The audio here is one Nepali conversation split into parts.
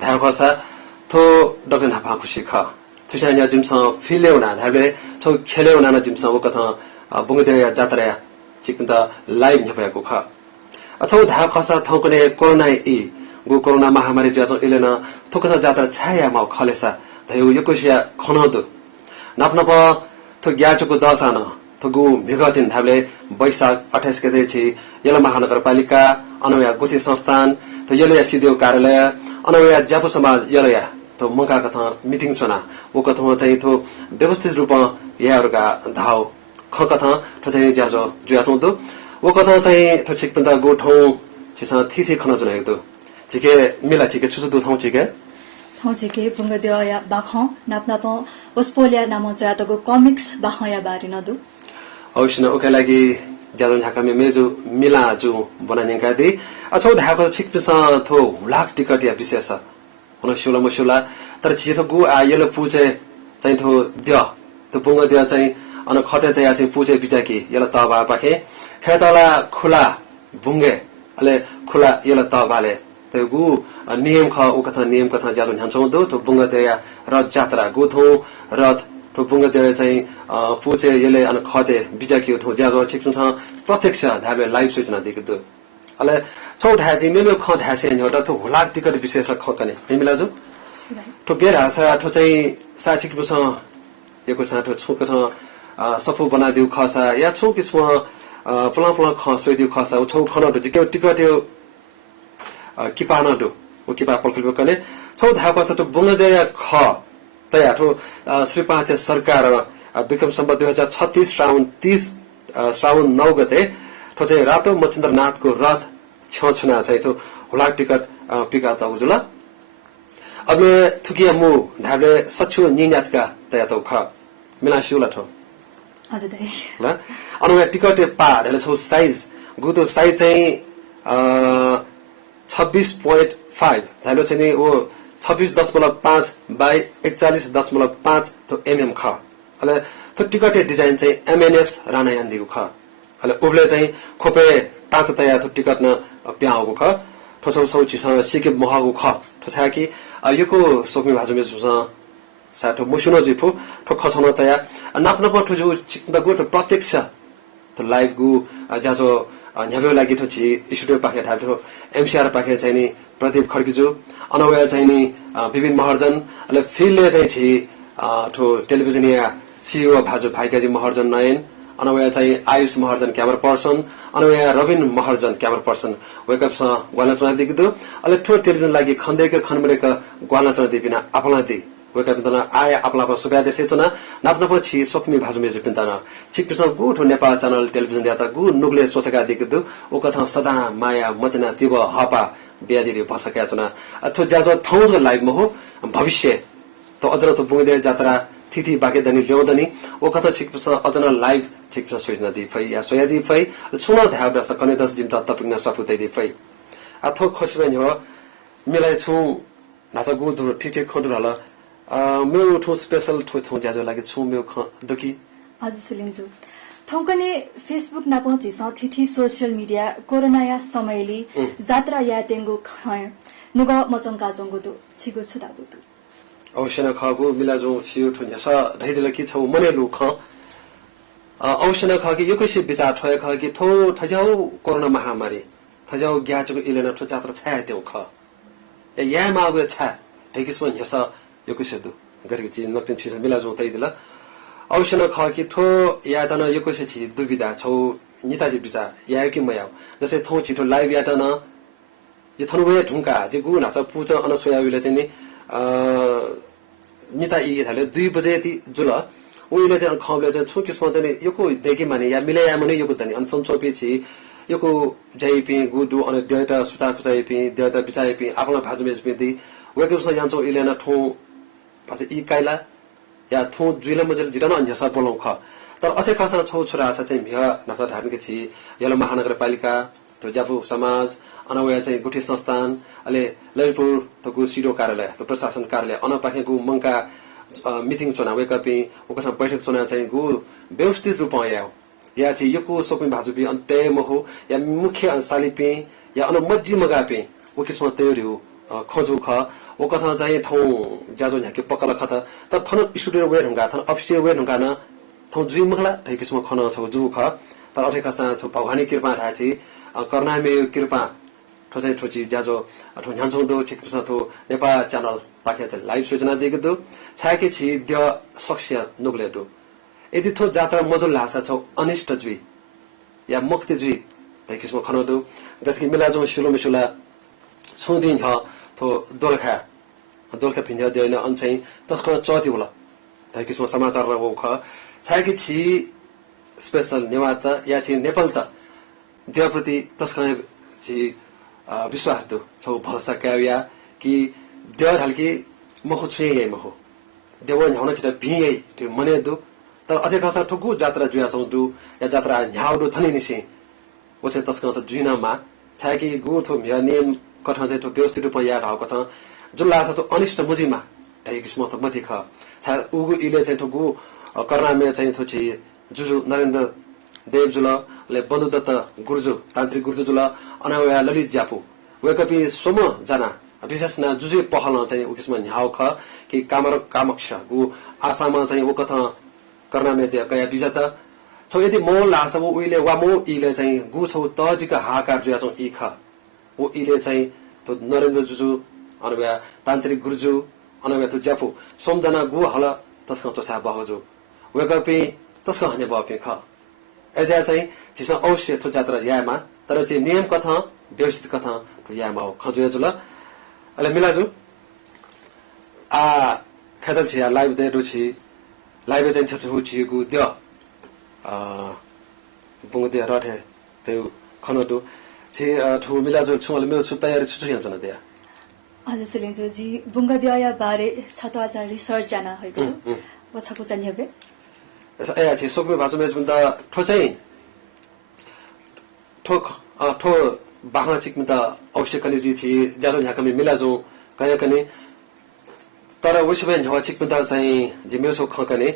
다양화사 또 더빈 하파 구시카 투샤냐 짐서 필레오나 다베 저 켈레오나나 짐서 오카타 봉게데야 자타레야 지금다 라이브 녀바야고 카 저 다양화사 통근에 코로나 코로나 마하마리 자서 일레나 토카사 자타 차야 마오 칼레사 다요 요코시야 코노도 나프나파 또 ग्याचको दशान तगु मेगाथिन थाबले वैशाख 28 गते छि यला महानगरपालिका अनवया गुठी संस्थान तो यलया सिदेव कार्यालय अनवया ज्यापु समाज यलया तो मंका कथा मिटिङ छना ओ कथा चाहिँ तो व्यवस्थित रूपमा याहरुका धाव ख कथा तो चाहिँ ज्याजो जुयाचो दु ओ कथा चाहिँ तो छिकपन्दा गोठौ छिसा थिथि खना जुनायदु छिके मिला छिके छुछु दु थौ छिके हौजिके bungadya bakho napnapo ospolia namo jatako comics bakhaya barina du औषन ओके लागि ज्यादा ढाकामे मेजो मिला जो बनाने गादे अछौ धाको छिकपिस थो लाख टिकट या विशेष हुन शुला मशुला तर छिथो गु आयले पुजे चाहिँ थो द्य त bungadya चाहिँ अन खते तया चाहिँ पुजे बिजाकी यला तबा पाखे खेतला खुला बुंगे अले खुला यला तबाले तगु नियम ख ओ कथा नियम कथा ज्याजो ह्यान्छौ दो त bungadya रथ जात्रा गोथौ रथ तो bungadya चाहिँ पुचे यले अन खते बिजाकी थो ज्याजो छिकन्छ प्रत्यक्ष धाबे लाइभ सूचना दिएको दो अले छौ ढाजी मेमे ख ढासे नि एउटा थो हुलाक टिकट विशेष खकने तिमीला जो तो गेर हासा थो चाहिँ साचिक बुस यको साथो छुक थ सफु बना दिउ खसा या छु किस्म पला पला ख सोइ दिउ खसा छौ खन दो जिके टिकट यो किपाना दो ओ किपा पलखल कने छौ धाको छ तो bungadya ख तया ठो श्री पाँच सरकार विक्रम सम्वत 2036 श्रावण 9 गते ठो चाहिँ रातो मच्छिन्द्रनाथको रथ छुना चाहिँ तो हुलाक टिकट पिका त उजुला अब थुकिया मु धाबले सच्छु निन्यातका तया त ख मिलासिउला ठो हजुर दाइ ल अनु टिकट पा ढले छौ साइज गुतो साइज चाहिँ 26.5 धालो चाहिँ ओ 26.5 बाई 41.5 तो mm ख अले तो टिकट डिजाइन चाहिँ MNS राणा यान्दिको ख अले उबले चाहिँ खोपे टाच तया तो टिकट न प्याउको ख ठोसौ सौ छिस सिके महको ख ठोसा कि यको सोकमी भाजमे सुस साथो मुसुनो जिफु ठो खछन तया नाप्न पठु जो द गो तो प्रत्यक्ष तो लाइभ गु जाजो न्याबे लागि थो छि स्टुडियो पाखे ढाबो MCR पाखे चाहिँ नि प्रदीप खड्कीजु अनवया चाहिँ नि विभिन्न महर्जन अले फिलले चाहिँ छि ठो टेलिभिजन या सीईओ भाजु भाइकाजी महर्जन नयन अनवया चाहिँ आयुष महर्जन क्यामेरा पर्सन अनवया रविन महर्जन क्यामेरा पर्सन वेकअप स ग्वाला चना दिगिदु अले ठो टेलिभिजन लागि खन्देक खनमरेका ग्वाला चना दिपिना आपलाति वेकअप तना आया आपला पर सुब्या देशे चना नाप्नपो छि सोकमी भाजुमे जुपिन्ताना छिकपिस गु ठो नेपाल च्यानल टेलिभिजन याता गु नुगले सोचका दिगिदु ओ कथा सदा माया मतना तिब हपा बियादिरी भसका चना अथवा ज्याजो थौजो लाइभ म हो भविष्य तो अजर तो bungadya जात्रा थिथि बाकेदनी ल्याउँदनी ओ कथा छिकपिस अजन लाइभ छिकपिस सोइजना दि फै या सोयादि फै छुना धाब रस कने 10 दिन त तपिना सपुतै दि फै अथवा खसिबन हो मिलाइ छु नाचा गु दुर ठिठे खडुर हला मेरो ठो स्पेशल ठो थौ ज्याजो लागि छु मेरो दुकी हजुर सुलिन्जु थौकने फेसबुक नापहुँची थिथि सोशल मिडिया कोरोना या समयली जात्रा या तेंगु खय नुगा मचंका जंगुदु छिगु छुदाबुदु औषन खगु मिलाजो छियो ठो न्यासा ढैदिल कि छौ मने लु ख औषन खगि योकैसे विचार ठय खगि थो थजाउ कोरोना महामारी थजाउ ग्याचको इलेना ठो जात्रा छाया तेउ ख ए या मागु छ ढैकिसम न्यासा योकैसे दु गरि चि नक्तिन छिस मिलाजो तैदिला औषन खगि थो या तन योकैसे छि दुविधा छौ निताजी बिचा या कि मयाउ जसै थौ छिटो लाइभ या तन जे थनुवे ढुंका जे गु नाच पुच अनसोयाविले चाहिँ नि निता इ थाले 2 बजे ति जुल ओइले चाहिँ खबले चाहिँ छु किस्म चाहिँ योको देखि माने या मिले या मने योको तनी अनसंचोपि छि योको जैपि गुदु अन डेटा सुचा खुचाइपि डेटा बिचाइपि आफ्नो भाजुमेज पिति वेकअप यान्छौ इलेना ठौ पछि इ काइला या थौ जुइले मजल जिटन अन्यसा बोलौ ख तर अथे खासा छौ छोरा आशा चाहिँ भिया नाचा ढार्के छि यला महानगरपालिका तो ज्यापु समाज अनवया चाहिँ गुठी संस्थान अले ललितपुर तगु सिडो कार्यालय तो प्रशासन कार्यालय अनपाखेगु मंका मिटिङ चुनाव वेकअपि ओकथा बैठक चुनाव चाहिँ गु व्यवस्थित रूपमा या चाहिँ यको सोकमी भाजुपि अन्ते महो या मुख्य सालिपि या अन मज्जी मगापि ओ किस्म तयारी हो खजु ख ओ कथा चाहिँ ठाउँ ज्याजो झ्याके पक्कल खत त थन स्टुडियो वे ढुङ्गा थन अफिसियल वे ढुङ्गा न ठाउँ जुइ मखला ठै किसिम खन छौ जु ख तर अठे खसा छौ भगवानी कृपा ढाछि कर्नामे कृपा ठोसै ठोची ज्याजो ठो झ्यान्छौ दो छिक प्रसा थो नेपाल च्यानल पाखे चाहिँ लाइभ सूचना दिएको दो छाके छि द्य सक्ष्य नुगले दो यदि थो जात्रा मजुल लासा छौ अनिष्ट जुइ या मुक्ति जुइ ठै किसिम खन दो गथि मिलाजो सुलो मिसुला सुदिन ह थो दोलखा भिन्द देन अन चाहिँ तस्क चति होला ठै किसिम समाचार र ख छाके छि स्पेशल नेवात या छि नेपाल त देवप्रति तस्क छि विश्वास दो छौ भरोसा काव्या कि देवर हल्की मखो छुए मखो देव न्याउन छिटा भिए त्यो मने दो तर अथे खसा ठुकु जात्रा जुया छौ दु या जात्रा न्याउ दो थने निसे ओ चाहिँ तस्क त जुइनामा छाकी गु थो म्या नियम कथा चाहिँ त्यो व्यवस्थित रूपमा याद हाउ कथा जुन लासा त अनिष्ट मुजिमा ढाइ किस्म त मथि ख छा उगु इले चाहिँ ठुकु कर्नामे चाहिँ थोछि जुजु नरेन्द्र देवजुल ले बन्धुदत्त गुरुजु तान्त्रिक गुरुजु जुल अनावया ललित ज्यापु वेकपि सोम जना विशेष न जुजु पहल चाहिँ उकिसमा न्याउ ख कि कामक्ष गु आसामा चाहिँ ओ कथा कर्नामे ते कया बिजत छौ यदि मो लासबु उइले वा मो इले चाहिँ गु छौ तजिका हाकार जुया छौ इ ख ओ इले चाहिँ तो नरेन्द्र जुजु अनवया तान्त्रिक गुरुजु अनवया तो ज्यापु सोम जना गु हल तस्क तसा बगजु वेकपि तस्क हने बपि ख एजा चाहिँ जिसो अवश्य थो जात्रा यामा तर चाहिँ नियम कथा व्यवस्थित कथा यामा खजुया जुल अले मिलाजु आ खदल छिया लाइभ दे रुछि लाइभ चाहिँ छछु छिगु त्यो बुङदे रठे त्यो खनदु छि ठु मिलाजु छुले मेरो छु तयारी छु यहाँ जना दिया हजुर सुलिन्जु जी बुंगा दिया बारे छतवाचार रिसर्च जाना हैको वछको चन्यबे ए छि सोक्मे भाषा मेज भन्दा ठो चाहिँ ठो बाहा चिक त अवश्य कनि जी छि ज्याजो न्याकमे मिलाजु कया कनि तर वसबे न्याउ चिक त चाहिँ जिमेउ सो खकने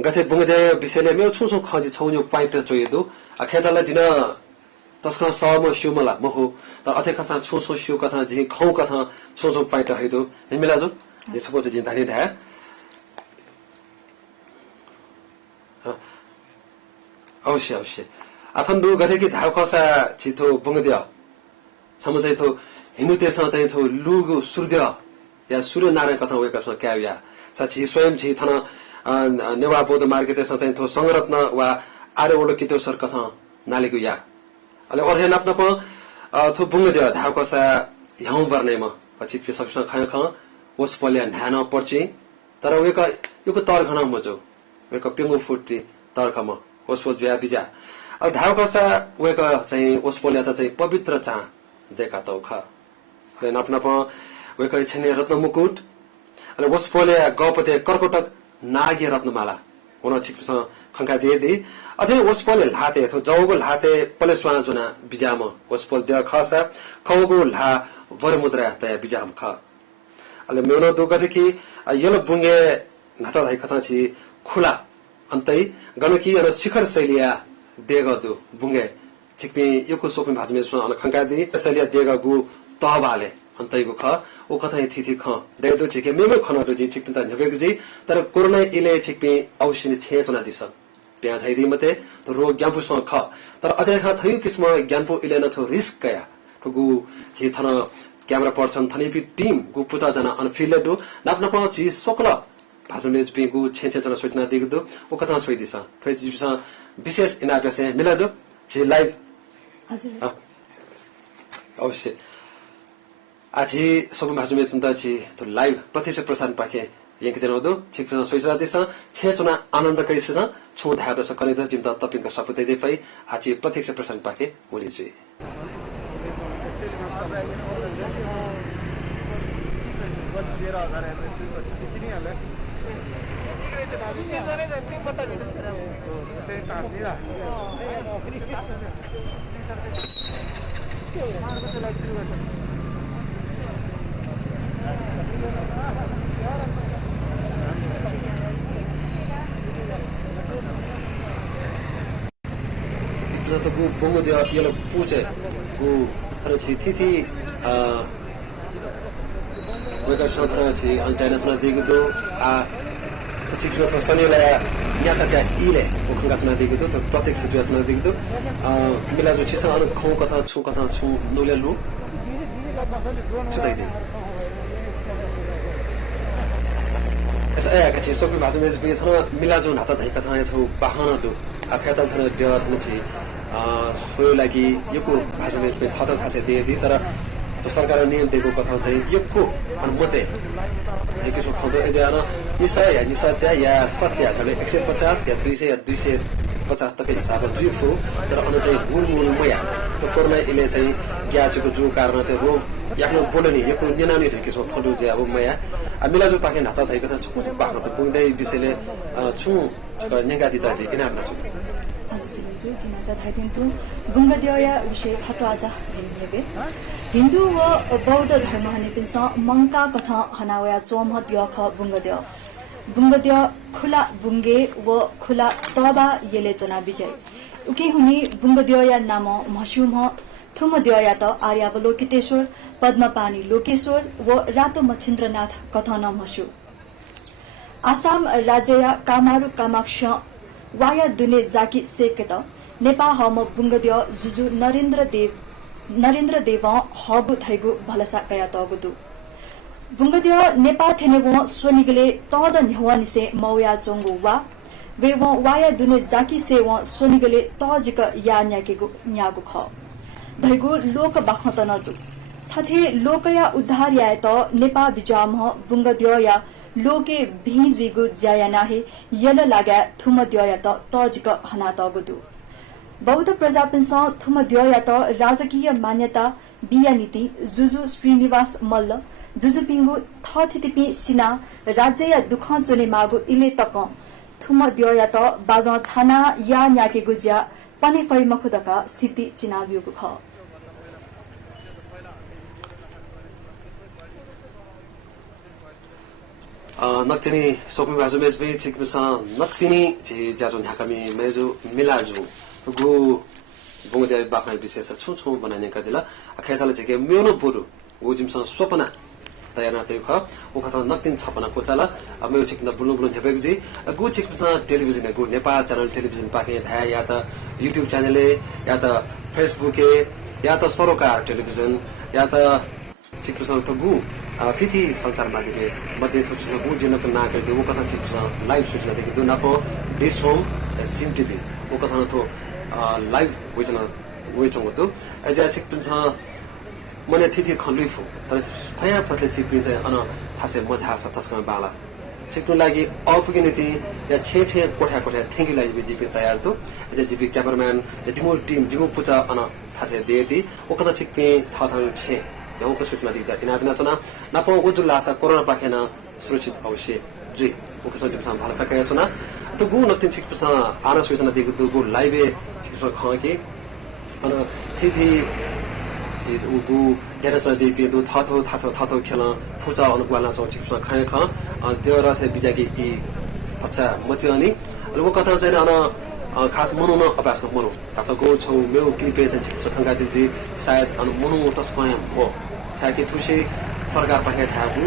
गथे बुङदे विषयले मेउ छु खजि छौन्यु पाइट चोयदु अखेदला दिन तस्क सम शुमला मखु तर अथे खसा छु शु कथा जि खौ कथा छु पाइट हैदु मिलाजु जे छपो जि धानी धा अवश्य अथन्दु गथे कि धाव खसा छितो बुङदिया समझै थो हिन्दू तेसा चाहिँ थो लुगु सूर्य या सूर्य नारायण कथा वे कथा क्याया सछि स्वयं छि थन नेवा बौद्ध मार्ग तेसा चाहिँ थो संरत्न वा आर्यवलो कितेसर कथा नालेगु या अले अरे नाप्न प थो बुङदिया धाव खसा ह्याउ बर्नेमा पछि सबसँग खाय ख ओस पल्या ध्यान पर्छि तर वेका युको तर खना मजो वेका पिंगु फुट्टी तर खम ओसपो ज्या बिजा अब धाव खसा वेका चाहिँ ओस पल्या त चाहिँ पवित्र चा देखा त ख अले नाप्न प वेका छने रत्न मुकुट अले ओस पल्या गपते कर्कटक नागे रत्नमाला हुन छिपसँग खंका दिए अथे ओसपले लाते थो जौगो लाते पलेस्वाना जुना बिजाम ओसपल दे खसा खौगो ला वरमुद्रा तया बिजाम ख अले मेउन दु गथे कि यलो बुंगे नाचा धाइ कथा छि खुला अन्तै गणकी र शिखर शैलिया देगा दु बुंगे छिकपि यको सोपि भाजमेस अन खंका दि शैलिया देगा गु तहबाले अन्तैको ख ओ कथा थिथि ख देदो छिके मेमे खनटो जि छिकपि त नभेगु जि तर कोरोना इले छिकपि अवश्य छे चुना दिस प्या छैदी मते त रो ज्ञानपु स ख तर अध्यख थयु किस्म ज्ञानपु इले न छ रिस्क कया ठगु जे थन क्यामेरा पर्सन थनेपि टिम गु पुचा जना अन फिल्ड दु नाप्न प छि सोकल भाजमेज पिगु छेछे जना सूचना दिगु दु ओ कथा सोइ दिस थय जिस विशेष इनापेसे मिलाजो जे लाइभ हजुर अवश्य आछि सगु भाजमेज त छि त लाइभ प्रत्यक्ष प्रसारण पाखे यंक दिनोदु छिक सोइसा दिस छे चुना आनन्द कैसे छु धार स कने द जिम त तपिंग सपते दे पई आछि प्रत्यक्ष प्रसारण पाखे हुने छि त गु बंगो दे यलो पुचे गु तर छि थिथि wewe sana ci an China tuna digitu a particular to sanila nyata ka ile ko khanga tuna digitu to pratik situation tuna digitu mila jo chisa an kho katha chu nole lu chudai de esa ka chi so bi bazu mes bi thana mila jo nata dai katha ya chu bahana do a khata thana de thana chi so लागि योको बाजु mes bi thata khase de di tara to सरकारले नियम दिएको कथा चाहिँ योको अनुमति एकैसो खदो एजाना निसा त्या या सत्य हले 150 या 200 या 250 तक हिसाबले जुफो तर अन चाहिँ मूल मया तो कोरोना इले चाहिँ ग्याचको जो कारण चाहिँ रोग याक्न बोलनी योको निनानी ढकेसो खदो जे अब मया मिला जो पाखे नाचा भएको छ छुको पाख्न पुग्दै विषयले छु नेगाटिभ चाहिँ इनाम नछु हजुर जिमाजा थाइदिन्थु बुङ्गदिया विषय छतो आज जिनेबे हिन्दू व बौद्ध धर्म हनेपिन्छ मंका कथा हनावया चोम दियख बुङ्गदिया खुला बुङ्गे व खुला तबा येले जना विजय उके हुनी बुङ्गदिया नाम मशुम थुम दिया त आर्यावलोकितेश्वर पद्मपानी लोकेश्वर व रातो मच्छिन्द्रनाथ कथन मशु आसाम राज्य कामारु कामाक्ष वाया दुने जाकी सेकेत नेपाल हम बुङ्गदिया जुजु नरेन्द्र देव हबु थैगु भलसा कया तगुदु बुङ्गदिया नेपाल थेनेव सोनिगले तद न्हवनिसे मौया जोंगु वा वेव वाया दुने जाकी सेव सोनिगले तजिक या न्याकेगु न्यागु ख धैगु लोक बखतन दु थथे लोकया उद्धार या त नेपाल बिजाम बुङ्गदिया या लोके भिजुगु जायानाहे यल लागा थुम दिया त तजिक हना तगुदु बौद्ध प्रजापिंस थुम दिया त राजकीय मान्यता बिया नीति जुजु श्रीनिवास मल्ल जुजु पिंगु थथितिपि सिना राज्य या दुख चोने मागु इले तक थुम दिया त बाज थाना या न्याके गुज्या पने फै मखुदका स्थिति चिनाबियुगु ख नक्तिनी सोपी बाजु मेज बे छिक बसा नक्तिनी जे जाजो न्याकामी मेजो मिलाजु गु बुङ्गदिया बाख्ना विशेष छु बनाने कदिला अखेताले चाहिँ मेनो पुरु गु जिमसँग स्वप्ना तयार नाते ख ओ खता नक्तिन छपना कोचाला मेरो छिक न बुलु नेबेक जी गु छिक बसा टेलिभिजन गु नेपाल च्यानल टेलिभिजन पाखे धा या त युट्युब च्यानल या त फेसबुक या त सरोकार टेलिभिजन या त छिक बसा त गु थिथि संचार माध्यम मध्ये थुछु गु जिन त नाके गु कथा छिक बसा लाइभ सूचना देखि दु नापो डिस होम सिम टिभी ओ कथा न थो लाइभ वेचन होतो अझै छिक पिन्छ मने थिथि खलिफु तर खया फतले छिक पिन्छ अन थासे मजा छ तस्कमा बाला छिक्नु लागि अफगिनिति या छे कोठा ठेंगी लागि जिपी तयार तो अझै जिपी क्यामेराम्यान या जिमो पुचा अन थासे देति ओ कथा छिक पे थाथा छे यौको सूचना दिदा इनाबिना चना नापो उजुल आशा कोरोना पाखेन सुरक्षित अवश्य जुइ ओ कसो जिमसा भाला सकाय चना तो गु नक्तिन छिक पिसा आना सूचना दिगु गु लाइभ छिक खके अन थिथि जी उगु जनसना दिपि दु थाथो खेल फुचा अनुकूलना चौ छिक खाय ख त्यो रथे बिजाकी इ बच्चा मथि अनि वो कथा चाहिँ अन खास मनु न अभ्यासको मनु राचको छौ मेउ क्लिपे चाहिँ छिक खंगा दिजी सायद अन मनु तस्कय हो थाके थुसे सरकार पाखे थागु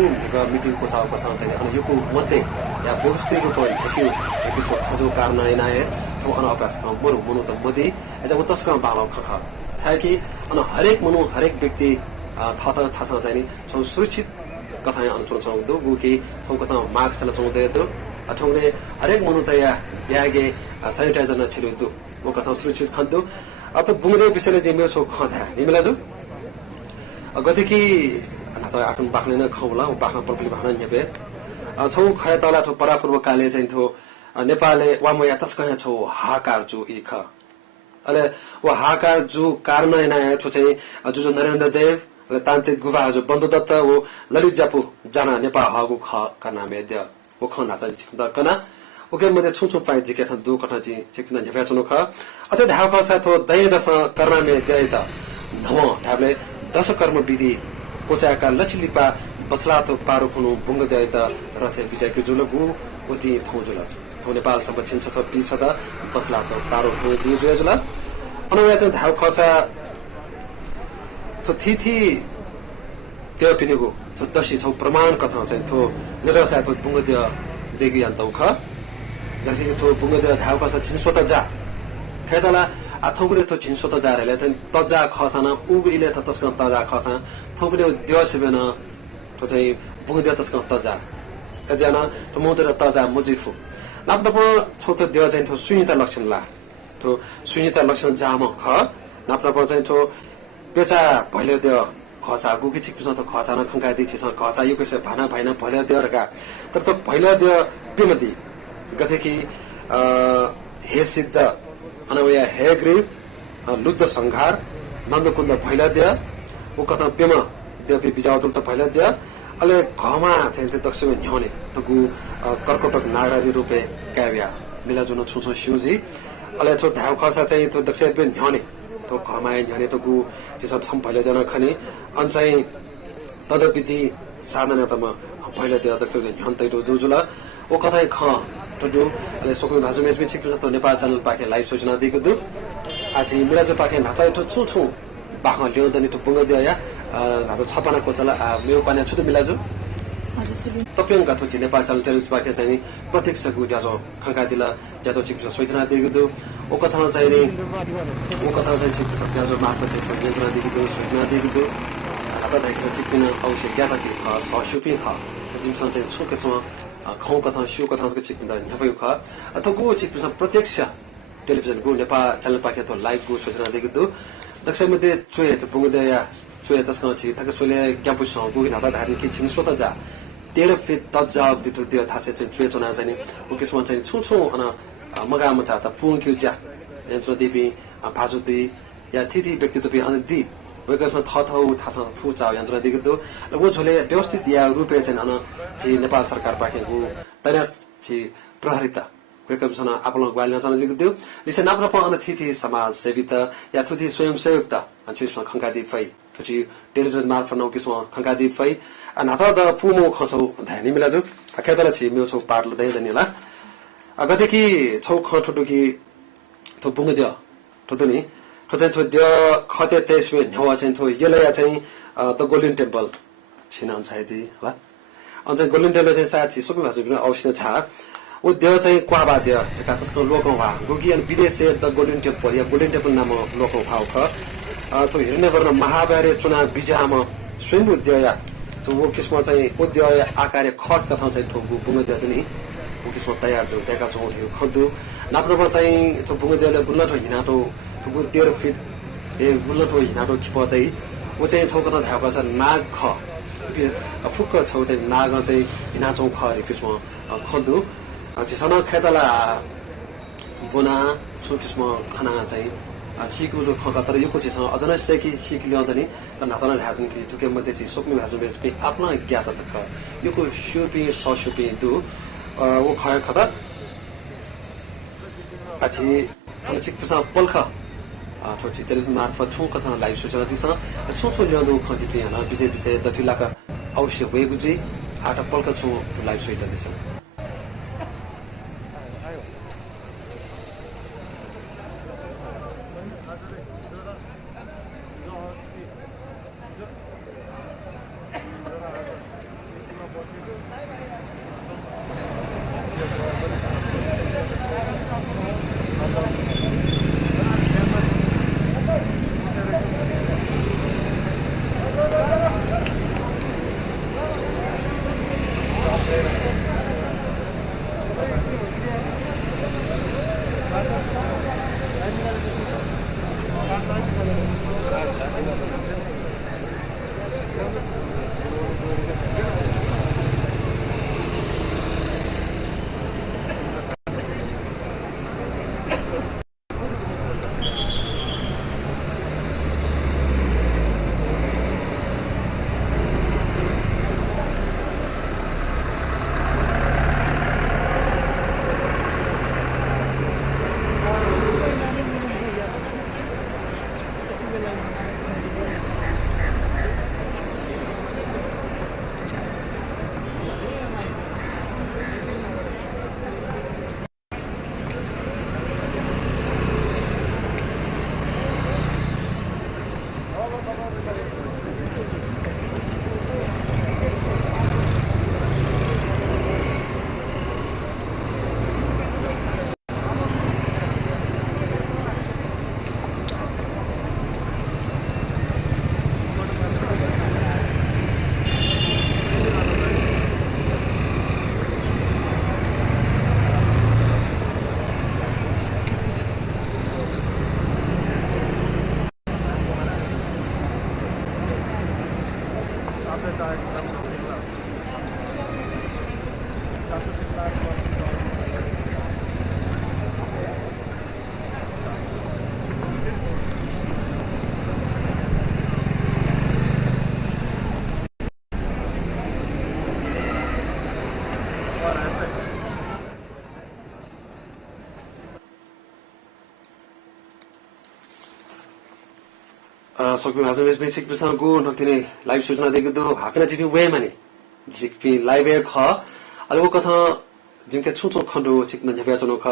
मिटिङ को चाउ कथा चाहिँ अनि योको मध्ये या व्यवस्थित रूपले एकैसको खजो कारण नाय तो अन अभ्यास काम मनु त मदि एता तस्क बालो खख थाके अन हरेक मनु हरेक व्यक्ति थासा चाहिँ छौ सुरक्षित कथा अनुचल छौ दो गुकी छौ कथा मास्क चला चौ दे तो अठौले हरेक मनु त या ब्यागे सैनिटाइजर न छिलु दो वो कथा सुरक्षित खन्तो अत बुङ्गदिया विषयले जे मेरो छौ खथा निमेला जो गतिकी नाचा आटन बाख्ने न खौला ओ बाख्ना पलपली बाख्ना नेबे छौ खया तला थो परापूर्व काले चाहिँ थो नेपालले वाम या तस्कया छौ हाकार जु इ ख अले वो हाकार जु कारण हैन थो चाहिँ जुजो नरेन्द्र देव अले तान्त्रिक गुवा जो बन्धु दत्त वो ललित जापु जाना नेपाल हागु ख कना मेद्य वो ख नाचा छिक्दा कना ओके मध्ये छु पाइ जिके थन दु कथा जि छिक्दा नेफा चुनु ख अते धाव ख सा थो दय दस करना मेद्य त नव ढाबले दश कर्म विधि कोचाका लचिलिपा बछला तो पारो खुनु बुङ्गदिया त रथे बिजाको जुलगु उति थोजुल थो नेपाल संरक्षण छ छ त बछला तो पारो खुनु दियो जुल अनया चाहिँ धाव खसा थो थिथि त्यो पिनेको 저 다시 저 प्रमाण कथा चाहिँ थो निरसा थो बुंगदिया देगी यान्तौ ख जैसे थो बुंगदिया धाव कसा छिनसोत जा खेतला आ थौकुले थो छिनसोत जा रेले थन तजा खसाना उबिले थ तस्क तजा खसा थौकुले दिवसबेन थो चाहिँ बुंगदिया तस्क तजा एजना त मोदर तजा मुजिफु नाप्नप छोतो दिव चाहिँ थो सुनिता लक्षण ला थो सुनिता लक्षण जाम ख नाप्नप चाहिँ थो पेचा भइले दियो खचा गुकी छिक्पिस त खचा न खंका दिछि स खचा यो कैसे भाना भाइना भले देरका तर त भइले दियो पिमति गथे कि हे सिद्ध अनवया हे ग्रीव लुद्ध संघार नन्दकुन्द भइले दियो उ कथा पेम देवपि बिजावतुल त भइले दियो अले घमा चाहिँ त दक्षिण न्ह्योने तगु कर्कटक नागराजी रूपे काव्या मिला जुन छुछो शिवजी अले छ धाव खसा चाहिँ त दक्षिण पे न्ह्योने तो खमाय न्ह्योने तगु जे सब सम भइले जन खनि अन चाहिँ तदपिति साधना तम भइले दियो दक्षिण न्ह्योन्तै जुजुला ओ कथाय ख टडु अले सोकु भाजुमेज पे छिक्पिस त नेपाल च्यानल पाखे लाइभ सूचना दिएको दु आछि मिराजो पाखे नाचाइ ठो छु बाख ल्याउँदनी त पुंग दिया नाचा छपना कोचला मेउ पाने छु त मिलाजो हजुर सुबि तप्यङ गाथो छि नेपाल च्यानल टेलिभिजन पाखे चाहिँ प्रत्यक्षको जाजो खंका दिला जाजो छिक्पिस सूचना दिएको दु ओ कथा चाहिँ नि ओ कथा चाहिँ छिक्पिस जाजो मार्फत चाहिँ नियन्त्रण दिएको दु सूचना दिएको दु आता दाइको छिक्पिन अवश्य ज्ञाता कि ख सशुपि ख जिमसन चाहिँ छुकेसम खौ कथा शिव कथाको छिक्पिन नभयो ख अथवा छिक्पिस प्रत्यक्ष टेलिभिजनको नेपाल च्यानल पाखे त लाइभको सूचना दिएको दु दक्षिण मध्ये चोय त पुंगदया चोय तस्क छि तक सोले क्याम्पस गुगी नाता धारी कि छिन स्वत जा 13 फिट तजाब दितो त्यो थासे चाहिँ चोय चना चाहिँ ओ किसम चाहिँ छु अन मगा मचा त पुङ क्यु जा यन्त्र दिपि भाजुति या थिथि व्यक्तित्व पे अन दि वेकसमा थथौ थासा फुचा यन्त्र दिएको दु वो झोले व्यवस्थित या रूपे चाहिँ अन छि नेपाल सरकार पाखेको तैनात छि प्रहरीता वेकसना आपलो ग्वाल नचन दिएको दु लिसे नाप्न प अन थिथि समाज सेविता या थुथि स्वयंसेवकता अन्छिसमा खंकादि फै पछि टेलिभिजन मार्फत नौ किसम खंकादि फै नाचा द पुमो खचौ धानी मिलाजु खेतला छि मेउ छौ पार्ल दै दनिला अगते कि छौ खठुटु कि थो बुङ दियो थोतुनी थो चाहिँ थो दियो खते तेसमे न्हवा चाहिँ थो यलया चाहिँ द गोल्डन टेम्पल छिन अन्साइदि होला अन चाहिँ गोल्डन टेम्पल चाहिँ साथी सबै भाषा बिना अवश्य छ ओ देव चाहिँ क्वाबा दियो एका तस्को लोकौ भा गुगियन विदेशे the golden temple yeah golden temple नाम लोकौ भाव ख तो हेर्ने गर्न महाभारत चुनाव बिजाम स्वयं उद्यया तो वो किस्म चाहिँ उद्यय आकार खट कथा चाहिँ ठोकु बुङ दिदनी वो किस्म तयार जो देखा छौ यो खदु नाप्रो चाहिँ तो बुङ दिले गुल्ला ठो हिनाटो तो 13 फिट ए गुल्ला ठो हिनाटो खिपदै वो चाहिँ छौ कथा धाका छ नाग ख फुक्क छौ चाहिँ नाग चाहिँ हिना चौ ख रे किस्म खदु छिसन खेतला बुना छु किस्म खाना चाहिँ सिकु जो खका तर यो कोछि अझ नै सेकी सिक ल्याउँదని तर नातना ढाक्नु कि टुके मध्ये चाहिँ सोक्ने भाषा बेस पे आफ्नो ज्ञात त ख यो को शुपि सशुपि दु वो खय खता अछि तनचिक पसा पल्ख ठोची टेलिभिजन मार्फत ठौ कथा लाइभ सूचना दिस छोटो ल्याउँदो खजि पियान विजय विजय दठिलाका अवश्य भएको जी आटा पल्ख छु लाइभ सूचना दिस 속비 भाषा बेसिक बिसँग नक्तिने लाइभ सूचना दिएको दो हाकना जिपी वे माने जिपी लाइभ ख अले वो कथा जिनके छुचो खण्डो चिकन झ्याप्या चनो ख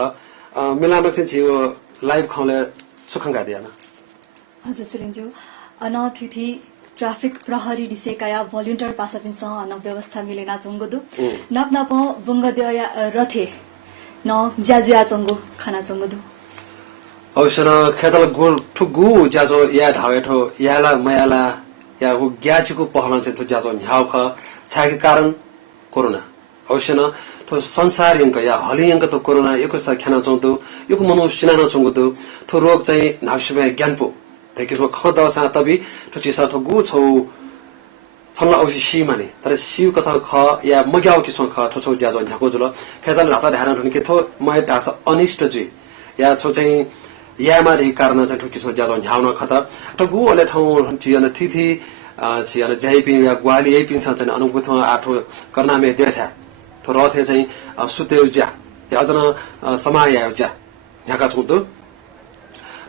मेला नक्तिन छियो लाइभ खले सुखंगा दियाना हजुर सुलिन्जु अनतिथि ट्राफिक प्रहरी दिसेकाया भोलिन्टियर पासापिन्छ अन व्यवस्था मिलेना चंगुदु नापनाप बुंगद्यया रथे न ज्याजुया चंगु खाना चंगुदु औसन खेतल गोल ठुगु ज्याजो या ढावेठो याला मयाला या हो ग्याचीको पहलन चाहिँ तो ज्याजो न्याउ ख छाके कारण कोरोना औसन तो संसार यंक या हली यंक तो कोरोना एको सा खेना चंदु एको मनु सिनाना चंगुदु तो रोग चाहिँ नावसिमे ज्ञानपो देखिसमा खदा सा तबी तो चिसा तो गु छौ छल्ला औसी सी माने तर सिउ कथा ख या मग्याउ किसमा ख ठो छौ ज्याजो न्याको जुल खेतल नाचा ढारन हुने के थो मय टास अनिष्ट जुइ या छौ चाहिँ या मारी कारण चाहिँ ठुकिसमा ज्याजो न्याउन खता त गु अले ठाउँ चियन थिथि चियन जैपि या ग्वाली यही पिन्छ चाहिँ अनुगुथ आठो कर्नामे देथा तो रथे चाहिँ सुतेउ ज्या या अजन समाय ज्या न्याका छुदु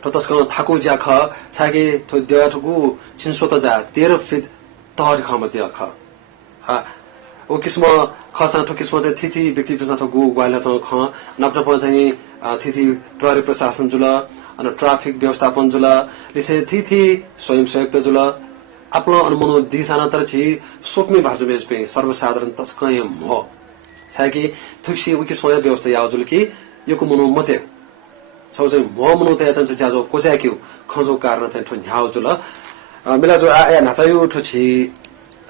तो तस्कन थाकु ज्या ख छागे तो देया ठुगु छिनसो त जा 13 फिट तहर खम दिया ख ओ किस्म खसा ठो किस्म चाहिँ थिथि व्यक्ति पिन्छ ठगु ग्वाला चाहिँ ख नपनप चाहिँ थिथि प्रहरी प्रशासन जुल अनि ट्राफिक व्यवस्थापन जुल लिसे थिथि स्वयं संयुक्त जुल आफ्नो अनुमनु दिशाना तर छि सोक्मी भाजु बेस पे सर्वसाधारण तस्कय हो छाकी थुक्सी उकिस्म व्यवस्था याउ जुल कि योको मनु मते सौ चाहिँ म मनु त यातन चाहिँ ज्याजो कोस्याक्यु खजो कारण चाहिँ ठो न्याउ जुल मिला जो आया नाचायु ठो छि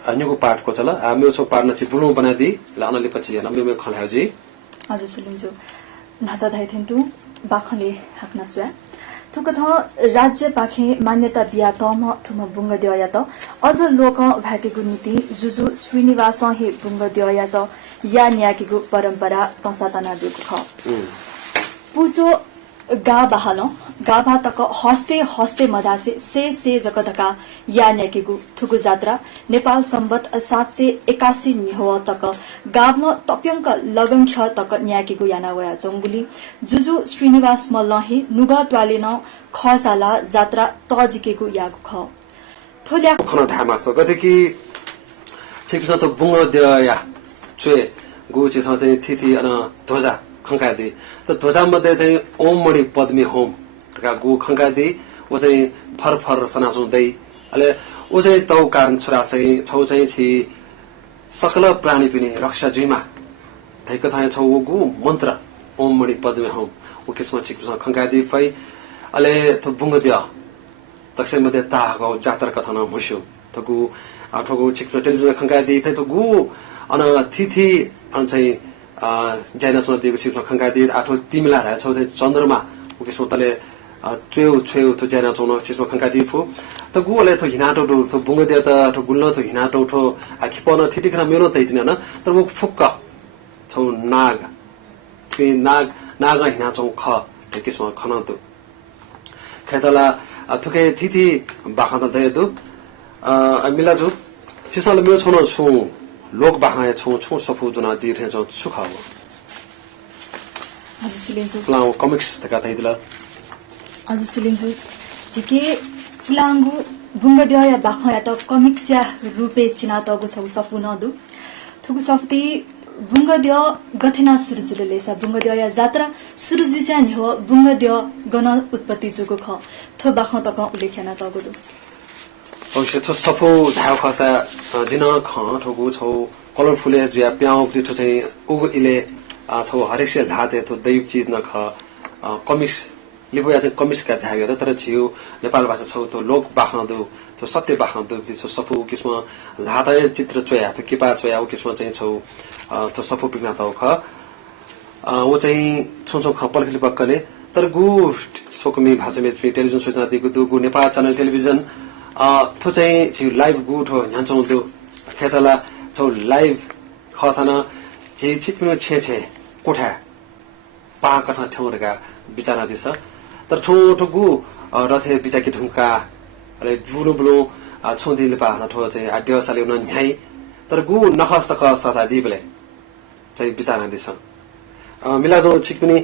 अन्यको पाठ को चला मेरो छो पार्न छि बुनु बनादी लानले पछि हैन मेरो खलाउजी हजुर सुलिन्जु नाचा धाइथेन्तु बाखले हाक्ना स्वा थुक थ राज्य पाखे मान्यता बिया तम थुम बुंग दिया त अझ लोक भाकेको नीति जुजु श्रीनिवास हे बुंग दिया त या न्याकेको परम्परा तसातना दिएको ख पुजो गा बहालो गाभा तक हस्ते हस्ते मदासे से जगदका या न्याकेगु थुगु जात्रा नेपाल सम्बत 781 निहो तक गाब्लो तप्यंक लगंख्य तक न्याकेगु याना वया जंगुली जुजु श्रीनिवास मल्लहि नुगा त्वालेन खसाला जात्रा तजिकेगु यागु ख थोल्या खन ढामास्तो गथे कि छिकस त बुंग दया छे गु चाहिँ थिथि अन ध्वजा खंकादी त ध्वजा मध्ये चाहिँ ओम मणि पद्मी होम का गु खंकादी ओ चाहिँ फरफर सनासुदै अले ओ चाहिँ तौ कारण छोरा चाहिँ छौ चाहिँ छि सकल प्राणी पनि रक्षा जुइमा धैक थाय छौ गु मन्त्र ओम मणि पद्मी होम ओ किस्म छिकस खंकादी फै अले त बुंग दिया तक्से मध्ये तागौ जात्रा कथा न मुसु त गु आठगु छिकस टेलिभिजन खंकादी त गु अन थिथि अन चाहिँ जैना चुना दिएको छिप्स खंकादी आठो तिमिला रहा छौ चन्द्रमा उकेसो तले छेउ तो जैना चुना छिप्स खंकादी फु त गुले त हिनाटो तो बुंग दे त तो गुल्न त हिनाटो ठो आखिपन ठिटिखना मेरो तैतिन न तर वो फुक्क छौ नाग ति नाग हिना चौ ख किस्म खन त खेतला थुके थिथि बाखा त दे दु मिलाजु छिसल मेरो छोन छु लोक बाहाय छौ सफु जुना दिरे जो सुखाव हजुर सुलिन्जु फ्लाउ कमिक्स तका तैदिला हजुर सुलिन्जु जिके फुलांगु बुंग दिया बाखया त कमिक्स या रुपे चिना तगु छौ सफु नदु थुगु सफती बुंग दिया गथेना सुरुजुले लेसा बुंग दिया जात्रा सुरुजिसा नि हो बुंग दिया गन उत्पत्ति जुगु ख थो बाख तक उल्लेखना तगु दु औषध थो सफो धाउ खसा दिन ख ठगु छौ कलरफुल जुया प्याउ दिथो चाहिँ उगु इले छौ हरेसे लाते थो दैव चीज न ख कमिक्स लिबोया चाहिँ कमिक्स का धायो तर छियो नेपाल भाषा छौ तो लोक बाखदु तो सत्य बाखदु दिथो सफो किस्म लाताय चित्र चोया तो किपा चोया ओ किस्म चाहिँ छौ तो सफो पिग्ना तौ ख ओ चाहिँ छौ खपल पक्कले तर गु सोकमी भाषा में टेलिभिजन सूचना दिगु दुगु नेपाल च्यानल टेलिभिजन थो चाहिँ छि लाइभ गुठो न्यान्छौ दु खेतला छौ लाइभ खसाना जे छिप्नु छे कोठा पाका छ ठौरका बिचारा दिस तर ठोठो गु रथे बिचाकी ढुंका अले बुलो बुलो छोदिले पा ठो चाहिँ आड्यसाले उन न्याय तर गु नखस तक सता दिबले चाहिँ बिचारा दिस मिलाजो छिप्नी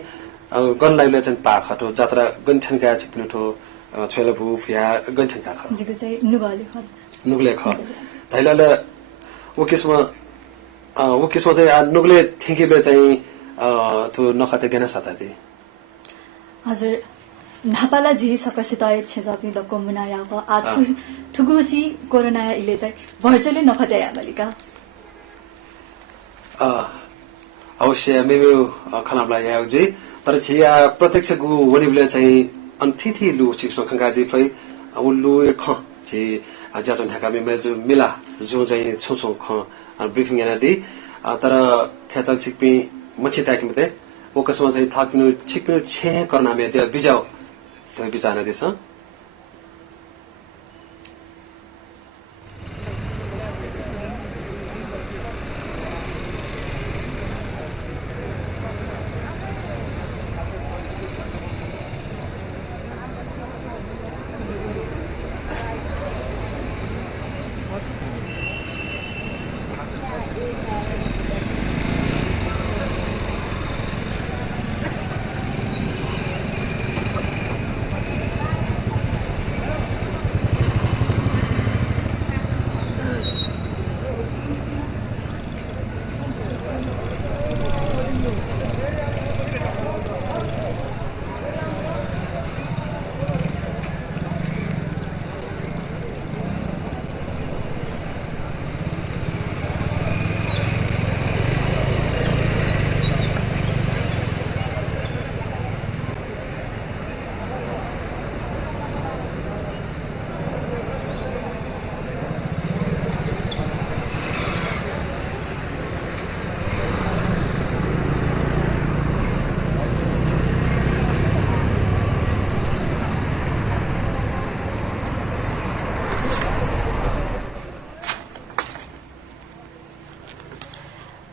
गन लाइभले चाहिँ पाखा ठो जात्रा गन्ठनका छिप्नु ठो 최라 부피야 건창자 카 지금 제 누가리 하 누글레 카 다일라 오케스마 오케스마 자 누글레 땡기베 चाहिँ तो नखाते गेना साथादि हजुर नापाला जी सकसित छेजापि द कोमुना याको आथु थुगुसी कोरोना इले चाहिँ भर्चुअली नखते यामलिका अवश्य मेबे खनाबला याउजे तर छिया प्रत्यक्ष गु वनिबले चाहिँ अन्थिथि लु छिक्सो खंगादि फै उल्लु ख छि आजाजन थाका मेमे जो मिला जो चाहिँ छोछो ख ब्रिफिङ यानादि तर खेतल छिकपि मछि ताकिमते ओकसमा चाहिँ थाकिनु छिक्नु छे करनामे त्यो बिजाउ त्यो बिचाना दिस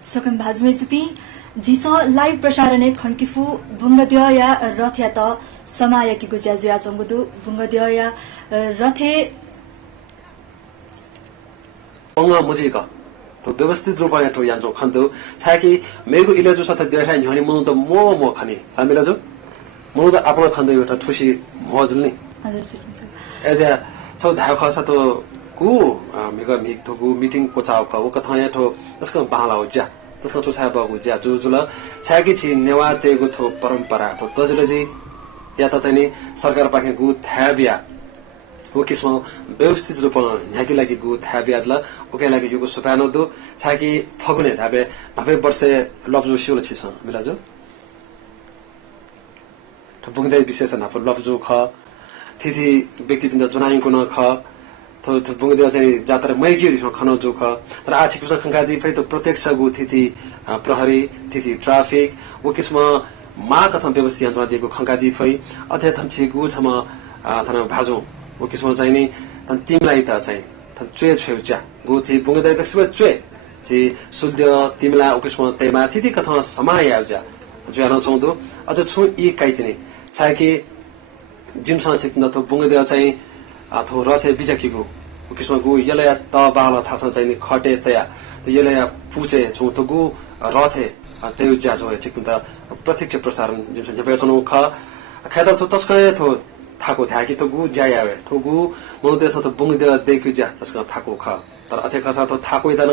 सोकन भाजमे चुपी जिस लाइभ प्रसारण खंकिफु बुंगद्य या रथया त समाय कि गुज्या जुया चंगुदु बुंगद्य या रथे पंगा मुजिका तो व्यवस्थित रूपमा यातो यान्जो खन्तो छाकी मेगु इलेजु साथ गएठा न्हनि मनु त मो खने हामीला जो मनु त आफ्नो खन्दै एउटा ठुसी मजुल नि हजुर सिकिन्छ एजा छौ धायो खसा त कु मेगा मिक तो कु मिटिङ को चाव का ओ कथा यातो त्यसको बाला हो ज्या त्यसको चोछा बगु ज्या जो जुल छाकी छि नेवातेगु थो परम्परा तो तजलजी या त नि सरकार पाखे गु थाबिया वो किसमा व्यवस्थित रूपमा न्याकी लागि गु थाबियादला ओके लागि युगु सुपानो दु छाकी थगुने धाबे 90 वर्ष लब्जु शिवल छिस मिलाजु ठबुङदै विशेष नाफर लब्जु ख थिथि व्यक्तिबिन्द जुनाइको न ख तो बुङदै चाहिँ जात्रा मैगियो रिसो खनो जो ख तर आछि कुसा खंगादि फै तो प्रत्यक्ष गु थिथि प्रहरी थिथि ट्राफिक वो किसमा मा कथम व्यवस्थित यन्त्र दिएको खंगादि फै अथे थम छि गु छम थन भाजो वो किसमा चाहिँ नि तन टिमलाई त चाहिँ तन चुए छुजा गु थि बुङदै त सब चुए छि सुल्द्य टिमला ओ किसमा तेमा थिथि कथा समय आउजा जुयान चौदो अझ छु इ काइतिने छाकी जिमसँग छिक्न त बुङदै चाहिँ अथो रथे बिजकीगु किसमा गु यले त बाला थासा चाहिँ खटे तया त यले पुचे छु त गु रथे तेउ ज्याजो छिक्न त प्रत्यक्ष प्रसारण जिमसँग जबेचनो ख खैदा त तस्कै थो थाको थाकी त गु ज्यायावे त गु मनुदेश त बुङदे देखु ज्या तस्का थाको ख तर अथे खसा त थाको इदन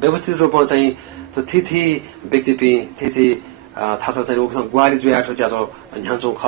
व्यवस्थित रूपमा चाहिँ त थिथि व्यक्ति पि थिथि थासा चाहिँ ओसँग ग्वाली जुया ठो ज्याजो न्यान्चो ख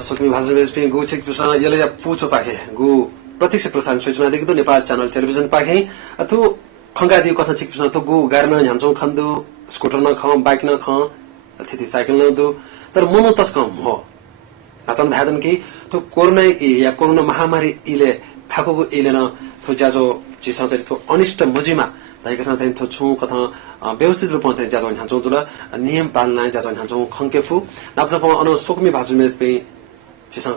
सुक्मी भाषा बेसपी गु छिक पिसा यले या पुछो पाखे गु प्रत्यक्ष प्रसारण सूचना देखि तो नेपाल च्यानल टेलिभिजन पाखे अथु खंगा दियो कथा छिक पिसा तो गु गार्न ह्यामचौ खन्दु स्कुटर न ख बाइक न ख थिति साइकल न दु तर मनो तस कम हो नाचम धादन कि तो कोरोना या कोरोना महामारी इले थाको इले न तो जाजो चिसा चाहिँ तो अनिष्ट मजिमा दाइ कथा चाहिँ तो छु कथा व्यवस्थित रूपमा चाहिँ जाजो ह्यामचौ दुला नियम पालना जाजो ह्यामचौ खंकेफु नाप्न अनु सोकमी भाजु मेज पे चिसा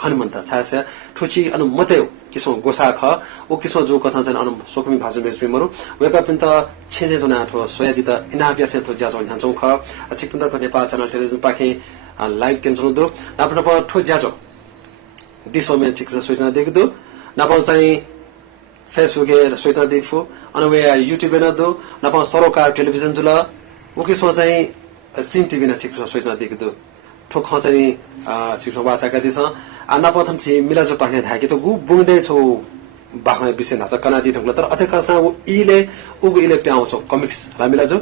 खनमन्त छासे ठुची अनु मते किसो गोसा ख ओ किसो जो कथा चाहिँ अनु सोकमी भाजु मेज पे मरु वेका पिन्त छेजे जना ठो सोयादि त इनापिया से तो जाजो ह्यामचौ ख अछि पिन्त त नेपाल च्यानल टेलिभिजन पाखे लाइभ केन्सल दो नाप्न ठो जाजो डिसोमे चिक सूचना देखदो नाप्न चाहिँ फेसबुक सूचना देखफु अनवे युट्युब न दो नाप्न सरकार टेलिभिजन जुल ओ किसो चाहिँ सिम टिभी न चिक सूचना देखदो ठो ख चाहिँ चिक वाचाका दिस आना पथम छि मिला जो पाखे धाके त गु बुंदै छौ बाखमा विषय नाच कना दि ठंगला तर अथेखसा उ इले उगु इले प्याउँछौ कमिक्स ला मिला जो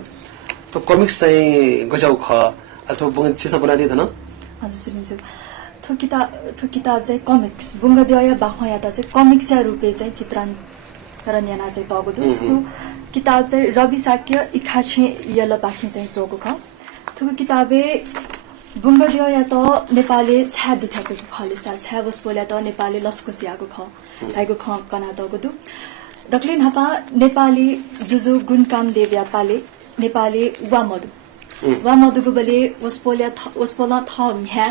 तो कमिक्स चाहिँ गजाउ ख अथवा बुंग छिसा बना दि थन हजुर सुनिन्छ थो किताब चाहिँ कमिक्स बुंगदेय बाखया त चाहिँ कमिक्स रुपे चाहिँ चित्रण याना चाहिँ तगदु किताब चाहिँ रवि साक्य इखाछे यल बाखे चाहिँ चोको ख थो किताबे बुंगदेय त नेपाली छ्या दुथाको खलेसा छ्या बसपोला त नेपाली लस्कोसियाको ख ताइको ख कना तगदु दक्ले नपा नेपाली जुजु गुणकाम देव्या पाले नेपाली वामदु वामदुगु बले वस्पोला थ म्या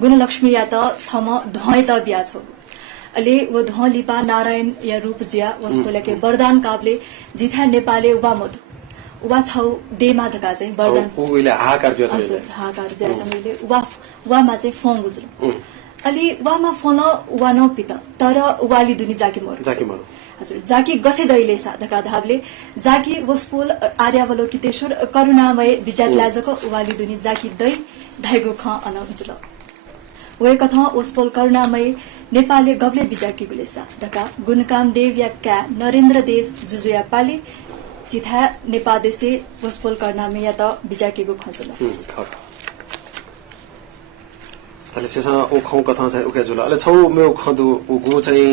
गुणलक्ष्मी या त छम धय त बिया छ अले वो ध लिपा नारायण या रूप जिया वस्पोला के वरदान काबले जिथा नेपाली वामदु वा छौ देमा धका चाहिँ वरदान उले हाकार जो छ हाकार ज्या मैले वामा चाहिँ फोन गुज्रो अलि वामा फोन वा न पित तर वाली दुनी जाकी मरु हजुर जाकी गथे दैले सा धका धावले जाकी वस्पोल आर्यावलोकितेश्वर करुणामय विजात लाजको वाली दुनी जाकी दै धाइगो ख अनजुल वे कथा वस्पोल करुणामय नेपालले गबले बिजाकी गुलेसा धका गुणकाम देव या क्या नरेन्द्र देव जुजुया पाले जिथा नेपादेसे वस्पोल करुणामय या त बिजाकीको खजुल तले सिसा ओ खौ कथा चाहिँ उके जुल अले छौ मे खदु उ गु चाहिँ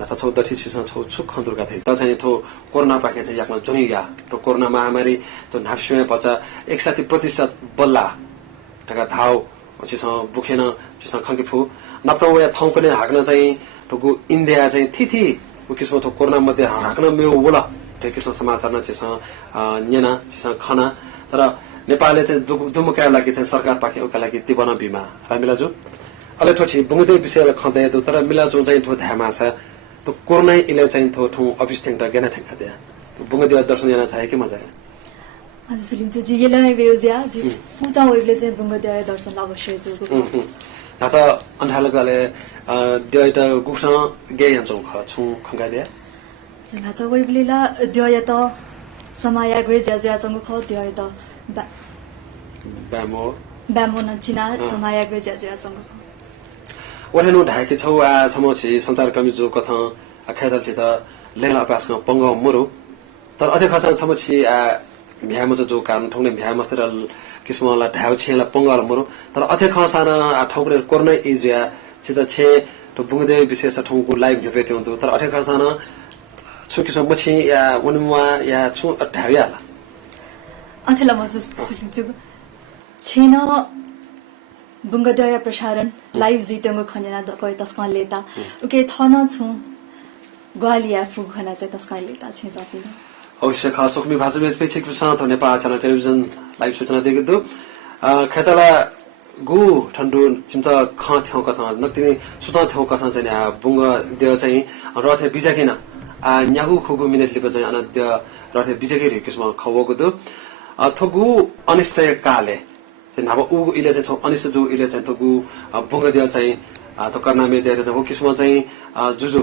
नथा छौ दठी सिसा छौ छु खन्दुरका थे त चाहिँ थो कोरोना पाके चाहिँ याक्न जुनिया तो कोरोना महामारी तो नाफस्वे पचा 1% बल्ला टका धाउ चिसा बुखेन चिसा खंकिफु नप्रो वे थौ पनि हाक्न चाहिँ तो इन्डिया चाहिँ थिथि उ किस्म तो कोरोना मध्ये हाक्न मे वला ते किस्म समाचार न चिसा न्यना चिसा खना तर नेपालले चाहिँ दुमुका लागि चाहिँ सरकार पाखे उका लागि तिबन बिमा र मिलाजु अले ठोछि बुंगदै विषयले खदै दु तर मिलाजु चाहिँ ठो धामा छ तो कोरोना इले चाहिँ थो ठौ अफिस थेंग गेना थेंग दे बुंगदै दर्शन याना छ के मजा हजुर सुलिन्छ जी गेला वेउज्या जी पूजा वेबले चाहिँ बुंगदै दर्शन अवश्य जुको नाचा अन्हालगले द्यैता गुखन गे यान्छौ ख छु खंगा दे जिना छ वेबलेला द्यय त समाया गए ज्या जंग ख द्यय त ब्यामो न चिना समाया गए ज्या जंग वरेनु ढाके छौ आ समोछि संचार कमी जो कथा अखेदा चिता लेला पासको पंग मुरु तर अथे खसा समोछि आ भ्याम जो कारण ठौने भ्याम मस्तर किस्मला ढाउ छेला पंगल मुरु तर अथे खसा न आ ठौरे कोर्ने इज्या चिता छे तो बुंगदे विशेष ठौको लाइभ भेटे हुँदो तर अथे खसा न छु किसम मछि या वनमुवा या छु ढाउया अथेला मसुस सुलिन्छु छैन बुंगदय प्रसारण लाइभ जितेंगो खनेना दकै तस्का लेता उके थन छु ग्वालिया फु खना चाहिँ तस्का लेता छ जापिन अवश्य खास सुकमी भाषा में पेचिक प्रसारण नेपाल च्यानल टेलिभिजन लाइभ सूचना दिएको खेतला गु ठण्डु चिम्ता ख थ्यौ कथा नक्ति सुता थ्यौ कथा चाहिँ बुंग देव चाहिँ रथे बिजाकिन आ न्यागु खुगु मिनेट लिप चाहिँ अनद्य रथे बिजाके रे किस्म खवको दु थगु अनिष्टय काले चाहिँ नभ उ इले चाहिँ अनिष्ट जो इले चाहिँ थगु बुंग देव चाहिँ त कर्नामे देव चाहिँ हो किस्म चाहिँ जुजु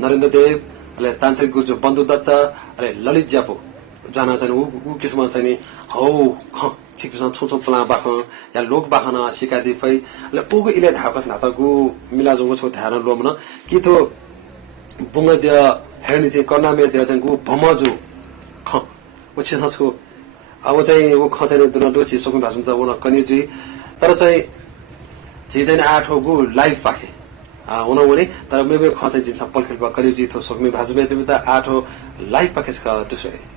नरेन्द्र देव ले तान्त्रिक गुजु बन्धु दत्त अरे ललित ज्यापो जाना चाहिँ उ किस्म चाहिँ हौ ख छिकसँग छोछो प्ला बाख या लोक बाखन सिकादी फै ले उगु इले धाकस नाचगु मिलाजंगु छो ध्यान लोमन कि थो बुंग देव हेर्ने थिए कर्नामे देव चाहिँ गु भमजु उछिसको अब चाहिँ ऊ खचाने दुन दोची सोक्मी भाषम त उन कनिजी तर चाहिँ जी चाहिँ आठ हो गु लाइभ पाखे उन उनी तर मेबे खचाइ जिमसा पलखेल बा कनिजी थो सोक्मी भाषम चाहिँ त आठ हो लाइभ पाखे ska दुसरे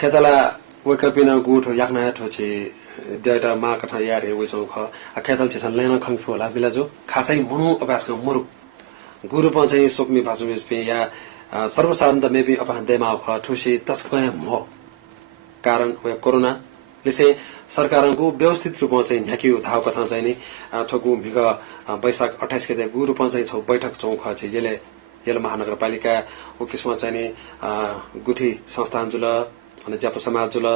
खेतला वेकपिन गुठ याक्ना ठोचे जटा मा कथा यारे वेचौ ख खेतल छसन लेन खंगफु होला बिलाजो खासै मनु अभ्यासको मुरु गुरु प चाहिँ सोक्मी भाषुमे पे या सर्वसाधारण त मेबी अपन देमा ख ठुसी तस्कय म कारण वे कोरोना लिसे सरकारको व्यवस्थित रूपमा चाहिँ न्याक्यु धाव कथा चाहिँ नि ठगु भिग वैशाख 28 गते गुरु प चाहिँ छौ बैठक चौ ख चाहिँ येले महानगरपालिका ओ किस्म चाहिँ नि गुठी संस्थान जुल अनि ज्यापु समाज जुल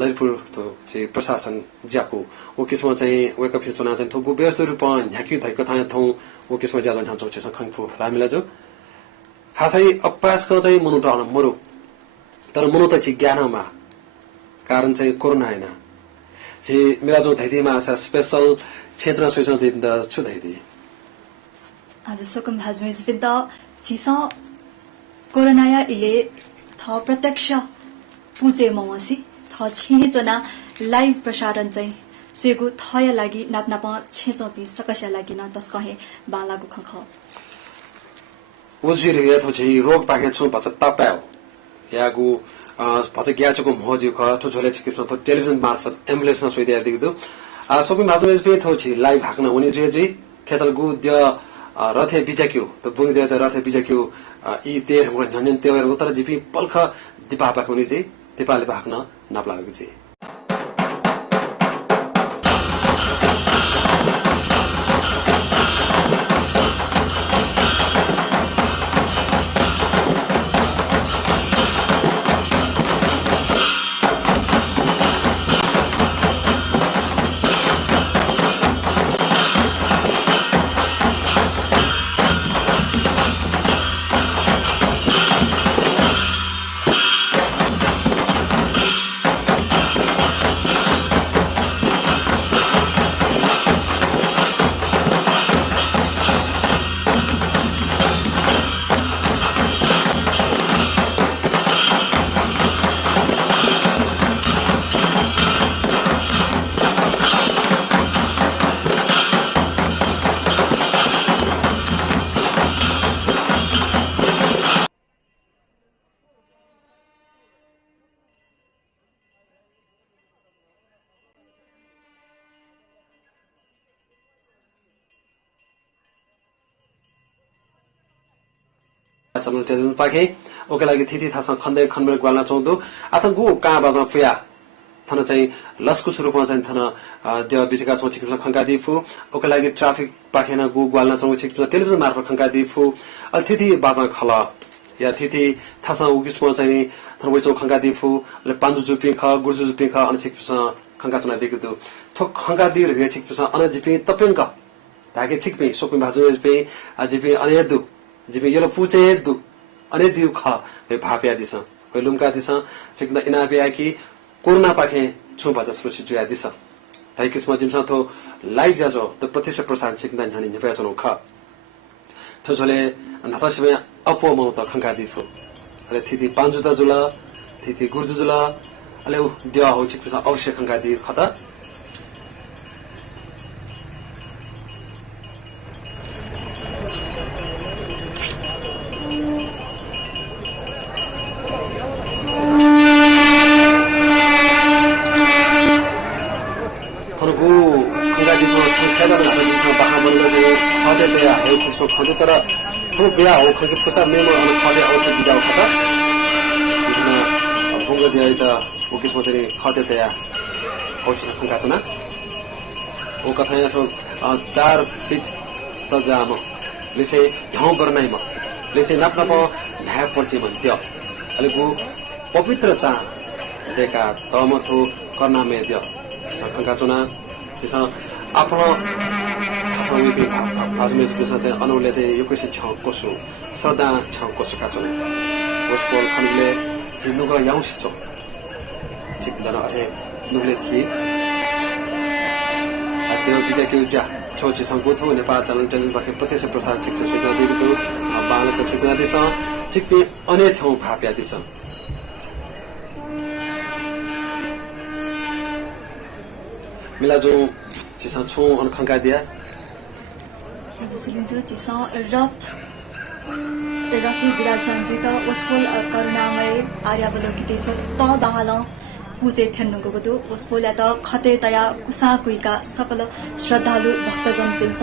ललितपुर चाहिँ प्रशासन ज्यापु ओ किस्म चाहिँ वेकअप चुनाव चाहिँ थोगु व्यवस्थित रूपमा न्याक्यु धाइको थाहा थौ ओ किस्म ज्याजन हान्छौ चाहिँ खंगफु हामीलाई जो खासै अभ्यासको चाहिँ मनु त मरु तर मनु त चाहिँ ज्ञानमा कारण चाहिँ कोरोना हैन जे मेरा जो धैदीमा आसा स्पेशल क्षेत्र सोइसन दिन्द छु धैदी आज सोकम भाजमेज विद चिस कोरोनाया इले थ प्रत्यक्ष पुजे मवसी थ छेचना लाइभ प्रसारण चाहिँ सुगु थय लागि नापनाप छेचपि सकस्या लागि न तस कहे बालागु खख उजिर या थोछि रोग पाके छु भछ तपायो यागु भछ ग्याचको महोजु ख ठोझोले चिकित्सा त टेलिभिजन मार्फत एम्बुलेन्स न सोइदिया दिगु आ सबै भाजमेज पे थोछि लाइभ हाक्न उनी जे खेतल गु द रथे बिजाक्यु त बुङि दे रथे बिजाक्यु इ तेर हो झन्जन तेर उत्तर जिपी पल्ख दिपा पाखुनी चाहिँ दिपाले भाग्न नपलागेको चाहिँ चलन टेलिभिजन पाखे ओके लागि थिथि थासा खन्दै खन्मेर ग्वाल्न चाउँदो अथ गु का बाजा फुया थन चाहिँ लस्कुस रूपमा चाहिँ थन देव बिचका छौ चिकित्सा खंका दिफु ओके लागि ट्राफिक पाखेन गु ग्वाल्न चाउ चिकित्सा टेलिभिजन मार्फत खंका दिफु अल थिथि बाजा खल या थिथि थासा उगिसमा चाहिँ थन वइचौ खंका दिफु ले पान्जु जुपि ख गुर्जु जुपि ख अनि चिकित्सा खंका चुना दिगु दु थो खंका दि रहे चिकित्सा अन जिपि तपेंग धाके चिकपि सोकि भाजुज पे जिपि अनेदु जिपि यलो पुचे दु अने दिउ ख वे भाप्या दिस वे लुमका दिस चिकना इनापिया कि कोरोना पाखे छु बजा सुरक्षित जुया दिस ताइ किस्म जिमसा थो लाइभ जाजो त प्रत्यक्ष प्रसारण चिकना न्हानी निफया चनो ख थो झोले नथासिबे अपो मौ त खंका दिफु अले थिथि पांजु त जुल थिथि गुर्जु जुल अले दिया हो चिकसा अवश्य खंका दि खता 그렇게 포사 메모 어느 카드 아웃을 비자고 하다 이제는 뭔가 되어 있다 오케스 모델이 카드 돼야 아웃을 한 가잖아 वो कथाएं तो 4 फीट त जाम लेसे ह्याउ गर्नै म लेसे नाप नाप ढाय पर्ची भन्थ्यो अलिकु पवित्र चा देखा तम थु कर्ना मे दियो सखंका चुना त्यसो आफ्नो भाषामा के भाषामा जुसा चाहिँ अनुले चाहिँ यो कसै छ कसो सदा छ कसो का चुना उसको खनले जिनुको याउसी छ सिकदन अरे नुले थी त्यो बिजाको जा छोची संगोथो नेपाल च्यानल टेलिभिजन बाखे प्रत्यक्ष प्रसारण चिक्ने सूचना दिएको बालको सूचना दिस चिक्ने अन्य ठाउँ भाप्या दिस मिलाजु चिसा छु अन खंगा दिया हजुर सुलिन्जो चिसा रथ रथी विराजमान जित वसफल करुणामय आर्यावलोकितेश्वर त बाहल पूजे थ्यान्नुको बदु उसपोल्या त खते तया कुसाकुइका सकल श्रद्धालु भक्तजन पिन्छ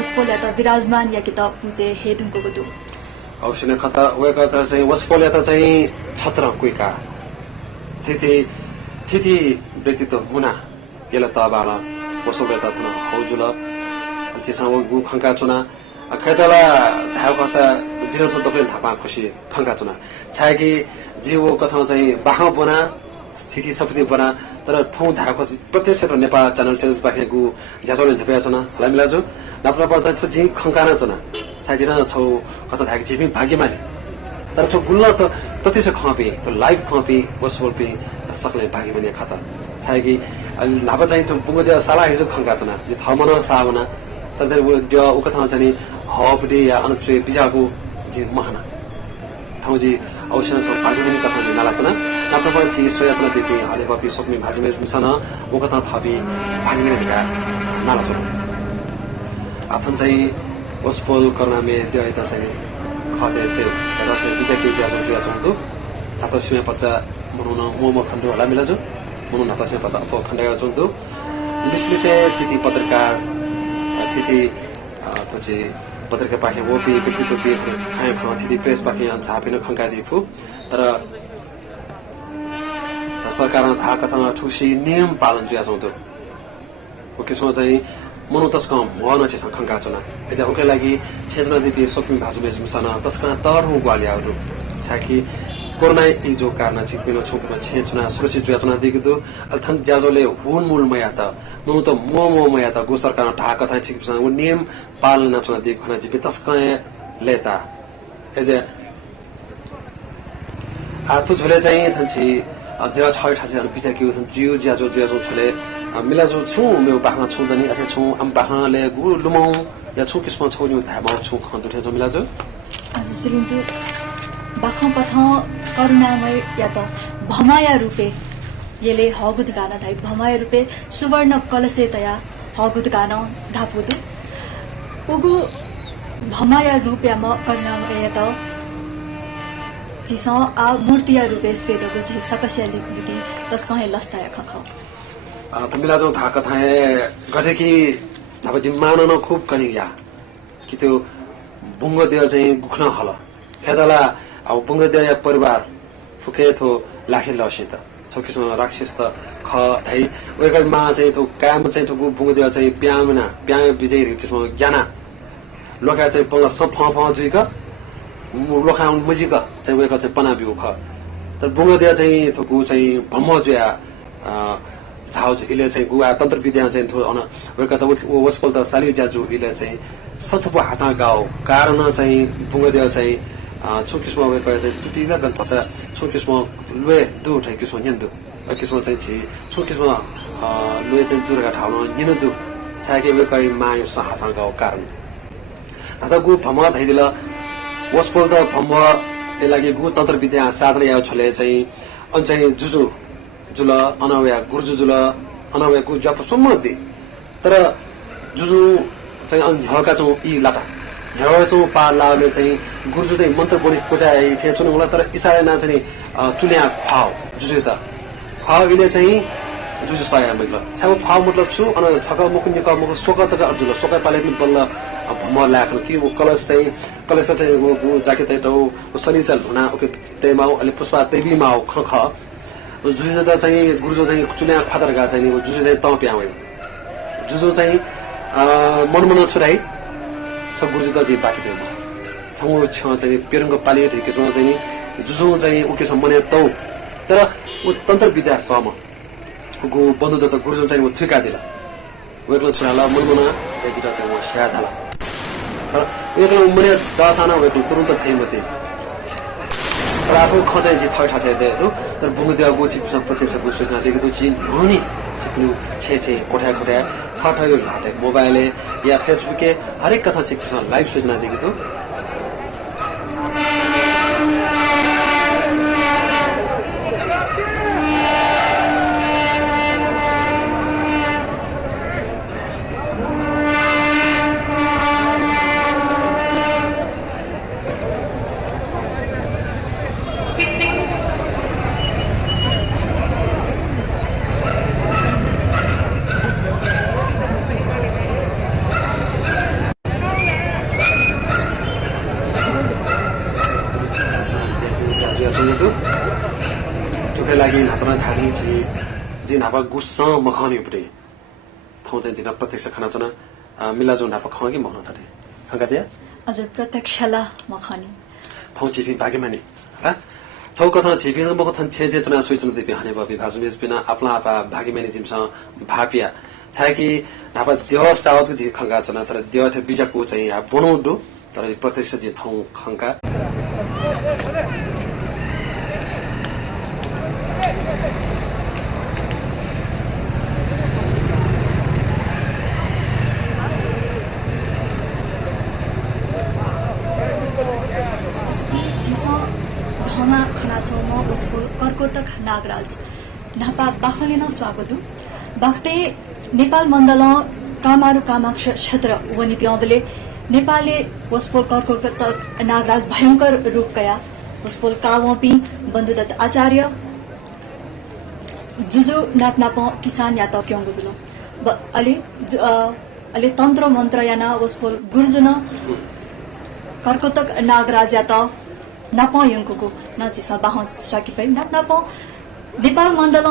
उसपोल्या त विराजमान या कि त पूजे हेदुनको बदु औषने खता वेका त चाहिँ उसपोल्या त चाहिँ छत्र कुइका थिथि व्यक्तित्व हुना यला त बाला उसपोल्या त थन हौजुल चिसा गु खंका चुना खैतला धाउ कसा जिरो थो दक्ले ढापा खुशी खंका चुना छाकी जीवो कथा चाहिँ बाहा बना स्थिति सबै बना तर थौ धाको प्रत्यक्ष नेपाल च्यानल टेलिभिजन बाखेको ज्याजोले नेपया छन हला मिलाजु नाप्रा पर्छ थु जि खंकाना छन साइजिन छौ कता धाक जिबि भाग्यमानी तर छ गुल्ल त प्रत्यक्ष खपे त लाइभ खपे वसवल पे सकले भाग्यमानी खता छाइकी लाभा चाहिँ त पुगदे साला हिजो खंका छन जि थमन सावना त चाहिँ वो त्यो उ कथा चाहिँ हपडे या अनचे बिजाको जि महना ठाउँ जी औषध छ भाग्यमानी कथा जि नाला छन नाप्रा पर्छ थि सोया छन दिपि हले बपि सक्ने भाजिमे छन उ कथा थपि भाग्यमानी का नाला छन आथन चाहिँ वसपोल कर्नामे देय त चाहिँ खते त्यो रथे बिजाके ज्याजो जुया छन्दु नाचा सिमे पच्चा मनुन मोमो खण्डो होला मिलाजु मनु नाचा सिमे पच्चा अपो खण्डा छन्दु लिसलिसे तिथि पत्रकार तिथि तो चाहिँ पत्रकार पाखे ओपी व्यक्तित्व पे खाए खा तिथि प्रेस पाखे छापिन खंका दिफु तर सरकार धा कथा ठुसी नियम पालन जुया छन्दु ओ किसिम चाहिँ मनु तस्का मन छ खंका चुना एजा ओके लागि छेजना दिपि सपिङ भाजुमे जुमसना तस्का तरहु ग्वालियाहरु छाकी कोरोना इ जो कारण चिपिन छोकु छे चुना सुरक्षित जुया चुना दिगदु अल्थन ज्याजोले हुन मूल मया त मनु त मोमो मया त गो सरकार ढा कथा चिपिसन उ नियम पालन चुना दिग खना जिपि तस्का लेता एजे आथु झोले चाहिँ थन्छि अध्या ठय ठासे बिचा कि जिउ ज्याजो ज्याजो छले मिलाजु छु मेरो बाखा छु दनी अथे छु अम बाखाले गु लुमौ या छु किस्म छु नि धामा छु खन्द थे मिलाजु हजुर सुलिन्जु बाखा पथ करुणामय या त भमाया रूपे येले हगुद गान धाइ भमाया रूपे सुवर्ण कलसे तया हगुद गान धापुदु उगु भमाया रूपया म करुणामय या त जिस आ मूर्तिया रूपे स्वेदको जि सकस्य लिदि तस्का हे लस्ताया खख त मिलाजु था कथा गरे कि अब जिम्मान न खूब कनिया कि त्यो बुंग देव चाहिँ गुख्न हल खेदला अब बुंग देव परिवार फुके थो लाखे लसे त छकिस राक्षस त ख है ओकर मा चाहिँ थो काम चाहिँ थो बुंग देव चाहिँ प्यामना प्या विजय किस्म ज्ञाना लोका चाहिँ पंग सफ फ जुइक लोखा मुजिक चाहिँ वेक चाहिँ पना बिउ ख तर बुंग देव चाहिँ थोकु चाहिँ भम जुया झाउ चाहिँ इले चाहिँ गुवा तन्त्र विद्या चाहिँ थो अन वेका त वसपल त साली ज्याजु इले चाहिँ सचपो हाचा गाउ कारण चाहिँ बुंगदेव चाहिँ छोकिसम वेका चाहिँ दुटीला गन पछा छोकिसम लुए दु ठै किसम न्यन्दु किसम चाहिँ छि छोकिसम लुए चाहिँ दुर्गा ठाउन निनदु छाके वेका मायु हाचा गाउ कारण हाचा गु भमा थैदिल वसपल त भम ए लागि गु तन्त्र विद्या साधना या छले चाहिँ अन चाहिँ जुजु जुल अनवया गुर्जु जुल अनवया गु जप सम्मति तर जुजु चाहिँ हका चौ इ लाटा हका चौ पा लाले चाहिँ गुर्जु चाहिँ मन्त्र बोली कोचाइ थे चुनु होला तर इसाले ना चाहिँ चुल्या खाओ जुजु त खाओ इले चाहिँ जुजु साया मतलब छाबो फाउ मतलब छु अन छका मुख निका मुख सोका तका अर्जुन सोका पालेन बल्ल भम लाखन कि वो कलश चाहिँ वो जाके तै तो सनिचल हुना ओके तेमाउ अलि पुष्पा तेबी माउ ख जुजु जदा चाहिँ गुरुजो चाहिँ चुन्या फादरगा चाहिँ वो जुजु चाहिँ त प्याउ जुजु चाहिँ मनमन छुराई सब गुरुजो त चाहिँ बाकी देम छौ छ चाहिँ पेरङको पाले ठेकेसमा चाहिँ जुजु चाहिँ ओके सम्मने तौ तर वो तन्त्र विद्या सम गो बन्धुदत्त गुरुजन चाहिँ वो थुका दिला वेक्लो छुराला मनमना एदिटा चाहिँ वो स्या धाला तर वेक्लो मने दासाना वेक्लो तुरुन्त थैमते तर आफू खचाइ जी थै ठासे दे तो तर बुगुदिया गो चिप सब प्रत्यक्ष गो सोचना देखे तो चिन होनी चिकनु छे कोठा ठठै लाटे मोबाइल या फेसबुक के हर एक कथा चिप लाइव सोचना देखे तो जिन हापा गुस्सा मखानी उपटे थौ चाहिँ जिन प्रत्यक्ष खाना चना मिला जो हापा खंगी मखन थाटे खंगा दिया हजुर प्रत्यक्षला मखानी थौ चिपी भागे माने ह छौ कथा चिपी सँग मखन छे चना सोचना देपि हाने बाबी भाजुमेस बिना अपना आपा भागे माने जिमसा भापिया छाकी हापा देव साउथ जि खंगा चना तर देव थे बिजाको चाहिँ बनाउ दो तर प्रत्यक्ष जि थौ खंगा कर्कोटक नागराज नापा बाखलेन स्वागतु बाख्ते नेपाल मण्डल कामारु कामाक्ष क्षेत्र वनि त्यौबले नेपालले वस्पोल कर्कोटक नागराज भयंकर रूप कया वस्पोल कावपी बन्धुदत्त आचार्य जुजु नापनाप किसान या त क्यों गुजुलो अले तन्त्र मन्त्र याना वस्पोल गुर्जुन कर्कोटक नागराज या त नाप यंको नचिसा बाहस साकिफै नाप नेपाल मण्डल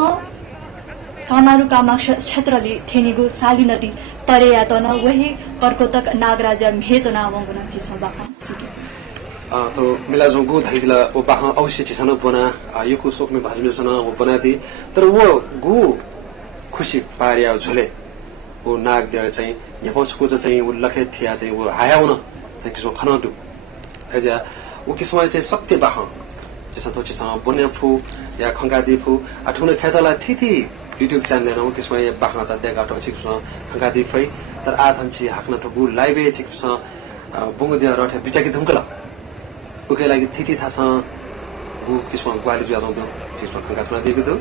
कामारु कामाक्ष क्षेत्रले थेनिगो साली नदी तरे या त न वही कर्कोटक नागराज मेजना वंगुन चिसा बाखा सिके तो मिला जो गु धाइदिला ओ बाखा अवश्य चिसन बना यको सोकमे भाजमे सन वो बनादी तर वो गु खुशी पारिया झोले वो नाग दे चाहिँ यपछको चाहिँ वो लखे थिया चाहिँ वो हायाउन त्यसो खनदु एजा वो किसमा चाहिँ सत्य बाह जैसा तो चिसा बन्या फु या खंगादी फु अठुन खेतला थिथि युट्युब च्यानल न किसमा ये बाह त देगा तो चिक्स खंगादी फै तर आथन छि हाक्न ठगु लाइभ चिक्स बुंगदिया रठे बिचाकी धुमकला उके लागि थिथि थास बु किसमा ग्वाली जुया जाउँदो चिक्स खंगा छना दिएको दु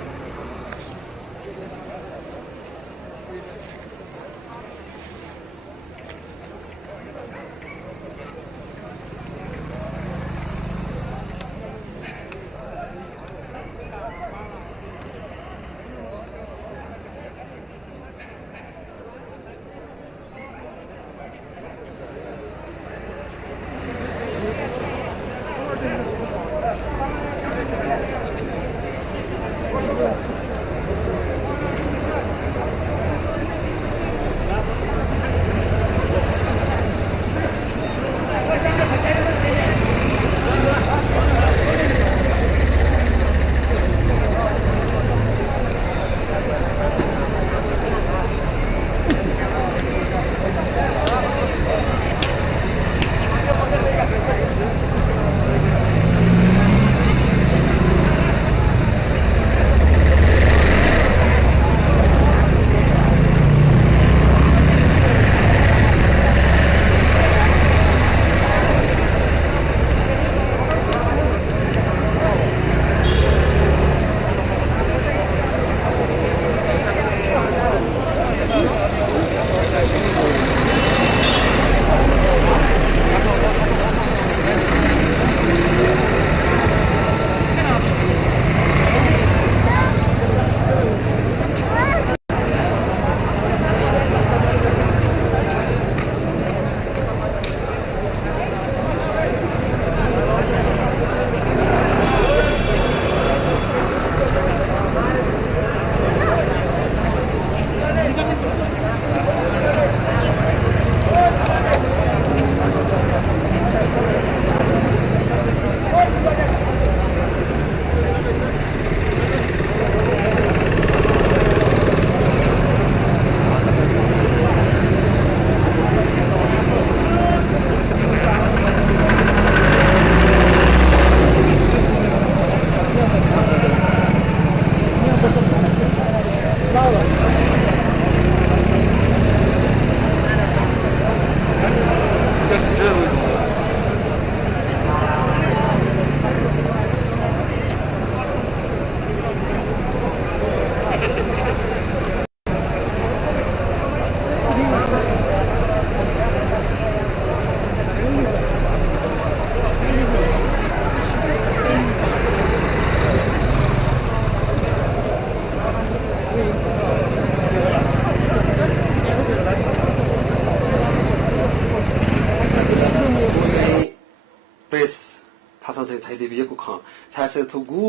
चाहिँ छैदेविएको ख छासे थुगु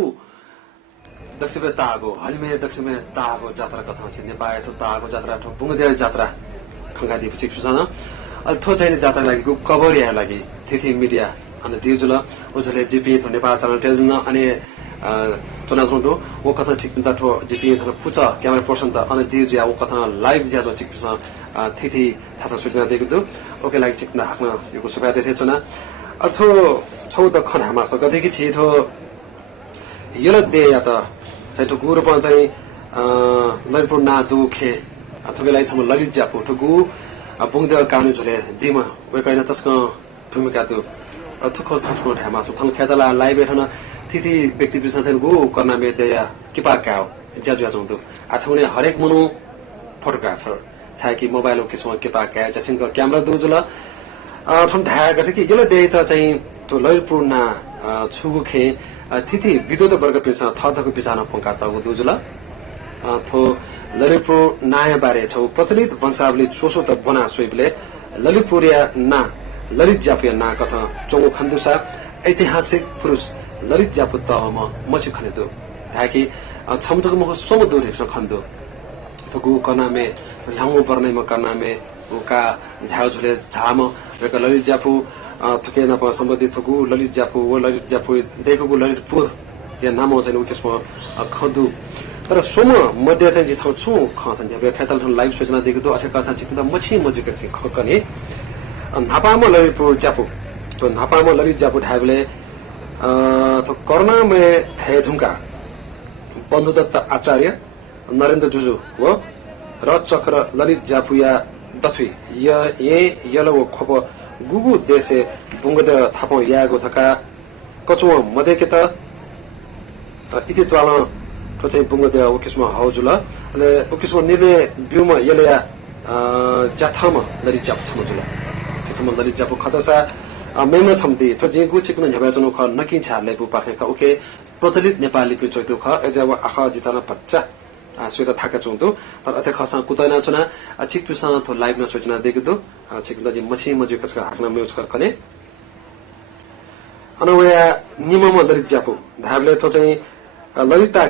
दक्षिण तागो हलिमे दक्षिण तागो जात्रा कथा छ नेपाल थु तागो जात्रा थु बुङदेव जात्रा खंगादी पछि पिसन अ थो चाहिँ जात्रा लागि कभरिया लागि थिथि मिडिया अनि दिउजुल उजले जिपी थु नेपाल च्यानल टेलिभिजन अनि चुनाजोंडो वो कथा छिक पिन्ता थो जिपी थन पुच क्यामेरा पर्सन त अनि दिउजुया वो कथा लाइभ ज्याजो छिक पिस थिथि थासा सूचना दिएको दु ओके लागि छिक ना हाक्न यो सुबा देसे चुना अथो छौ द खनामा स गथे कि छि थो यले दे या त चाहिँ ठुगु रूप चाहिँ ललितपुर ना दुखे थुगेलाई छम ललित जापु ठुगु बुङदेव कानु झले दिमा वेकैन तस्क भूमिका दु थुख खस्को ढामा सु थन खेतला लाइभ एठन तिथि व्यक्ति बिसन गु कर्ना मे दया किपा काउ ज्याजु जंदु अथुने हरेक मनु फोटोग्राफर छाय कि मोबाइल ओ किसम किपा का जसिङ क्यामेरा दुजुल ठन ढाया गथे कि यले दे त चाहिँ तो ललितपुर ना छुगु खे तिथि विद्युत वर्ग पिसा थथको पिसान पंका तगु दुजुल थो ललितपुर नाया बारे छौ प्रचलित वंशावली चोसो त बना सोइबले ललितपुरिया ना ललित जापुया ना कथा चोंगो खन्दुसा ऐतिहासिक पुरुष ललित जापु तम मछि खनेदु ताकि छमजग मख सोम दोरे खन्दु थगु कनामे ह्याङो पर्ने म कनामे उका झाउ झुले झाम वेक ललित जापु थके न प सम्बन्धित थगु ललित जापु व ललित जापु देखगु ललितपुर या नाम चाहिँ उकेसम खदु तर सोम मध्य चाहिँ जिछौ छु खथन या खेतल लाइभ सूचना दिएको दु अठका साची त मछि मजुक खकने नापामा ललितपुर जापु तो नापामा ललित जापु ढाबले तो कर्ना में है धुंका बन्धुदत्त आचार्य नरेन्द्र जुजु व रचक्र ललित जापुया दथुई ये यलो खोप गुगु देशे बुङदे थापौ यागो थका कचो मधेके त इति त्वाला तो चाहिँ बुङदे उकिसमा हाउजुल ले उकिसमा निर्णय ब्युमा यले जाथम ललित जापु छमजुल त्यसमा ललित जापु खतसा मेमा छम्ती तो जिगु चिकन झबाजनो ख नकि छाले बु पाखे ख ओके प्रचलित नेपाली पि चोइतु ख एजब आख जितना बच्चा स्वेत थाका चुंतु तर अथे खसा कुतना चुना चिक पिसा थो लाइभ न सूचना देगु दु चिक दजि मछि मजु कसका हाक्न म्युज कने अनवया निमम ललित जापु धाबले थो चाहिँ Lalita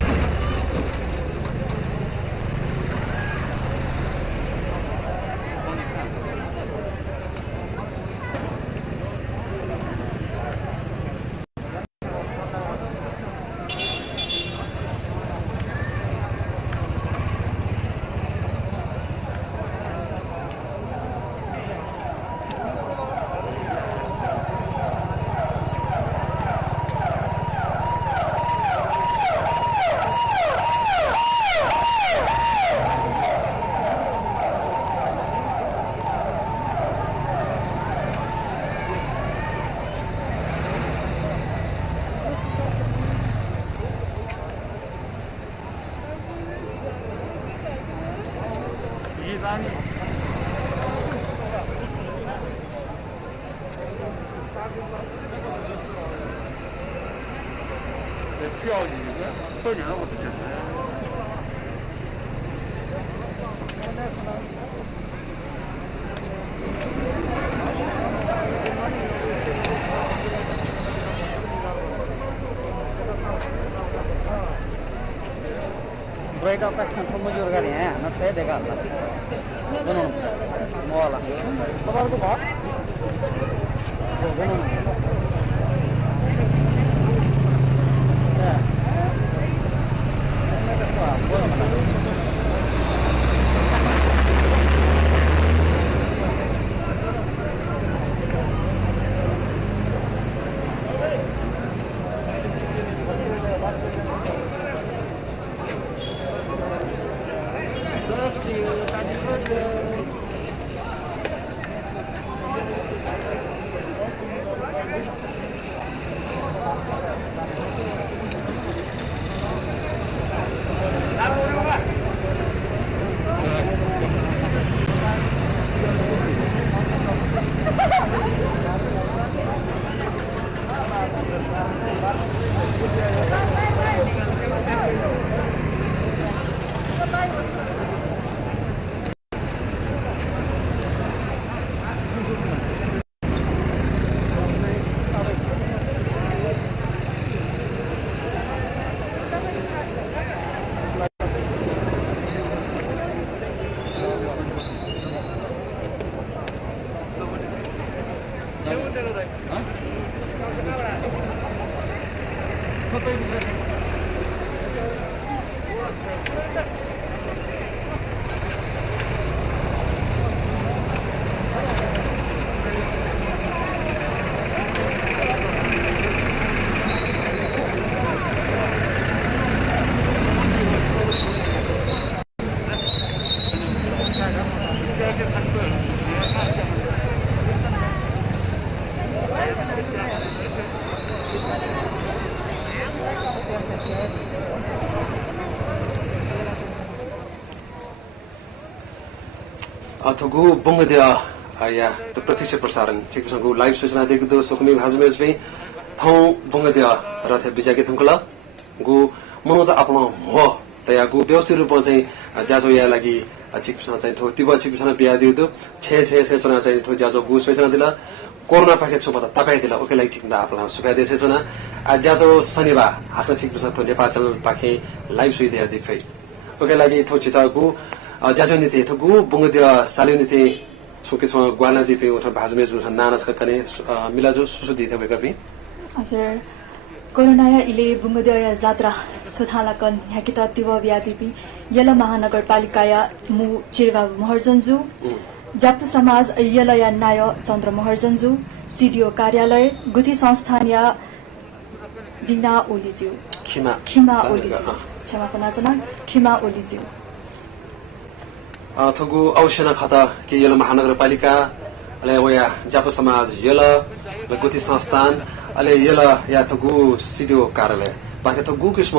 Break up action from your gari hai na say dega Allah dono moala kabar ko baat dono अथगु बंगदेया या तो प्रत्यक्ष प्रसारण चिकसंगु लाइभ सूचना दिएको दो सुकमी भाजमेज भी थौ बंगदेया रथ बिजाके थुंकला गु मनो त आफ्नो हो तया गु व्यवस्थित रूपमा चाहिँ जाजो या लागि चिकसन चाहिँ थो तिब चिकसन बिया दिउ दो छे चुना चाहिँ थो जाजो गु सूचना दिला कोरोना पाके छुपा तपाई दिला ओके लागि चिकदा आपला सुका देसे चुना जाजो शनिबार आफ्नो चिकसन थो नेपाल चैनल पाखे लाइभ सुइदिया दिफै ओके लागि थो चितागु जाजो नीति थगु बंगदेया सालियो नीति सुकेसमा ग्वाना दिपे उठा भाजमेज उठा नानास कने मिलाजो सुसु दिथे बेकपि हजुर कोरोना इले बुंगदेया जात्रा सुथालाकन याकित तिव व्यादिपि यल महानगरपालिकाया मु चिरवा महर्जनजु जापु समाज यलया नाय चन्द्र महर्जनजु सीडीओ कार्यालय गुठी संस्थान या बिना ओलिज्यू खिमा ओलिज्यू क्षमा पनाजना खिमा ओलिज्यू थगु औषना खता के यल महानगरपालिका अले वया जापु समाज यल गुठी संस्थान अले यल या थगु सीडीओ कार्यालय बाके थगु किस्म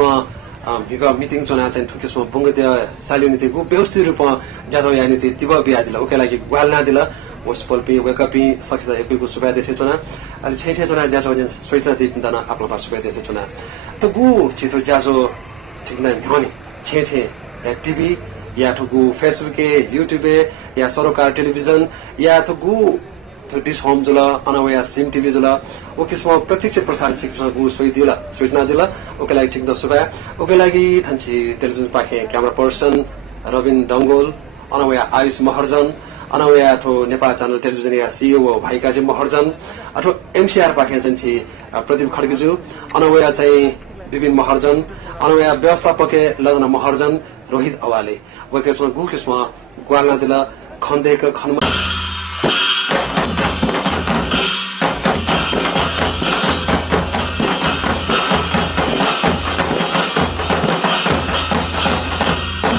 हिगा मिटिङ चना चाहिँ थुकिस्म बंगदेया सालियो नीति गु व्यवस्थित रूपमा जाजो या नीति तिब बिया दिला ओके लागि ग्वाल ना दिला वसपल पे वेकपि सक्सेस एपि सुबा देसे चना अले छे चना जाजो सोइचा ति पिन्दाना आफ्नो पास सुबा देसे चना त गु छितो जाजो छिकना म्यानी छे टिभी या थगु फेसबुक यूट्यूब या सरकार टेलिभिजन या थगु दिस होम जुला अनवया सिम टिभी जुला ओ किस्म प्रत्यक्ष प्रसारण चिकसगु सोइदिला सूचना दिला ओके लागि चिक दसुबा ओके लागि थन्छि टेलिभिजन पाखे क्यामेरा पर्सन रबिन डंगोल अनवया आयुष महर्जन अनवया थो नेपाल च्यानल टेलिभिजन या सीईओ भाइकाजी महर्जन अथवा एमसीआर पाखे चाहिँ प्रदीप खड्गेजु अनवया चाहिँ विपिन महर्जन अनवया व्यवस्थापक लजना महर्जन रोहित अवाले वके गु किस्म ग्वालना दिला खन्देक खनमा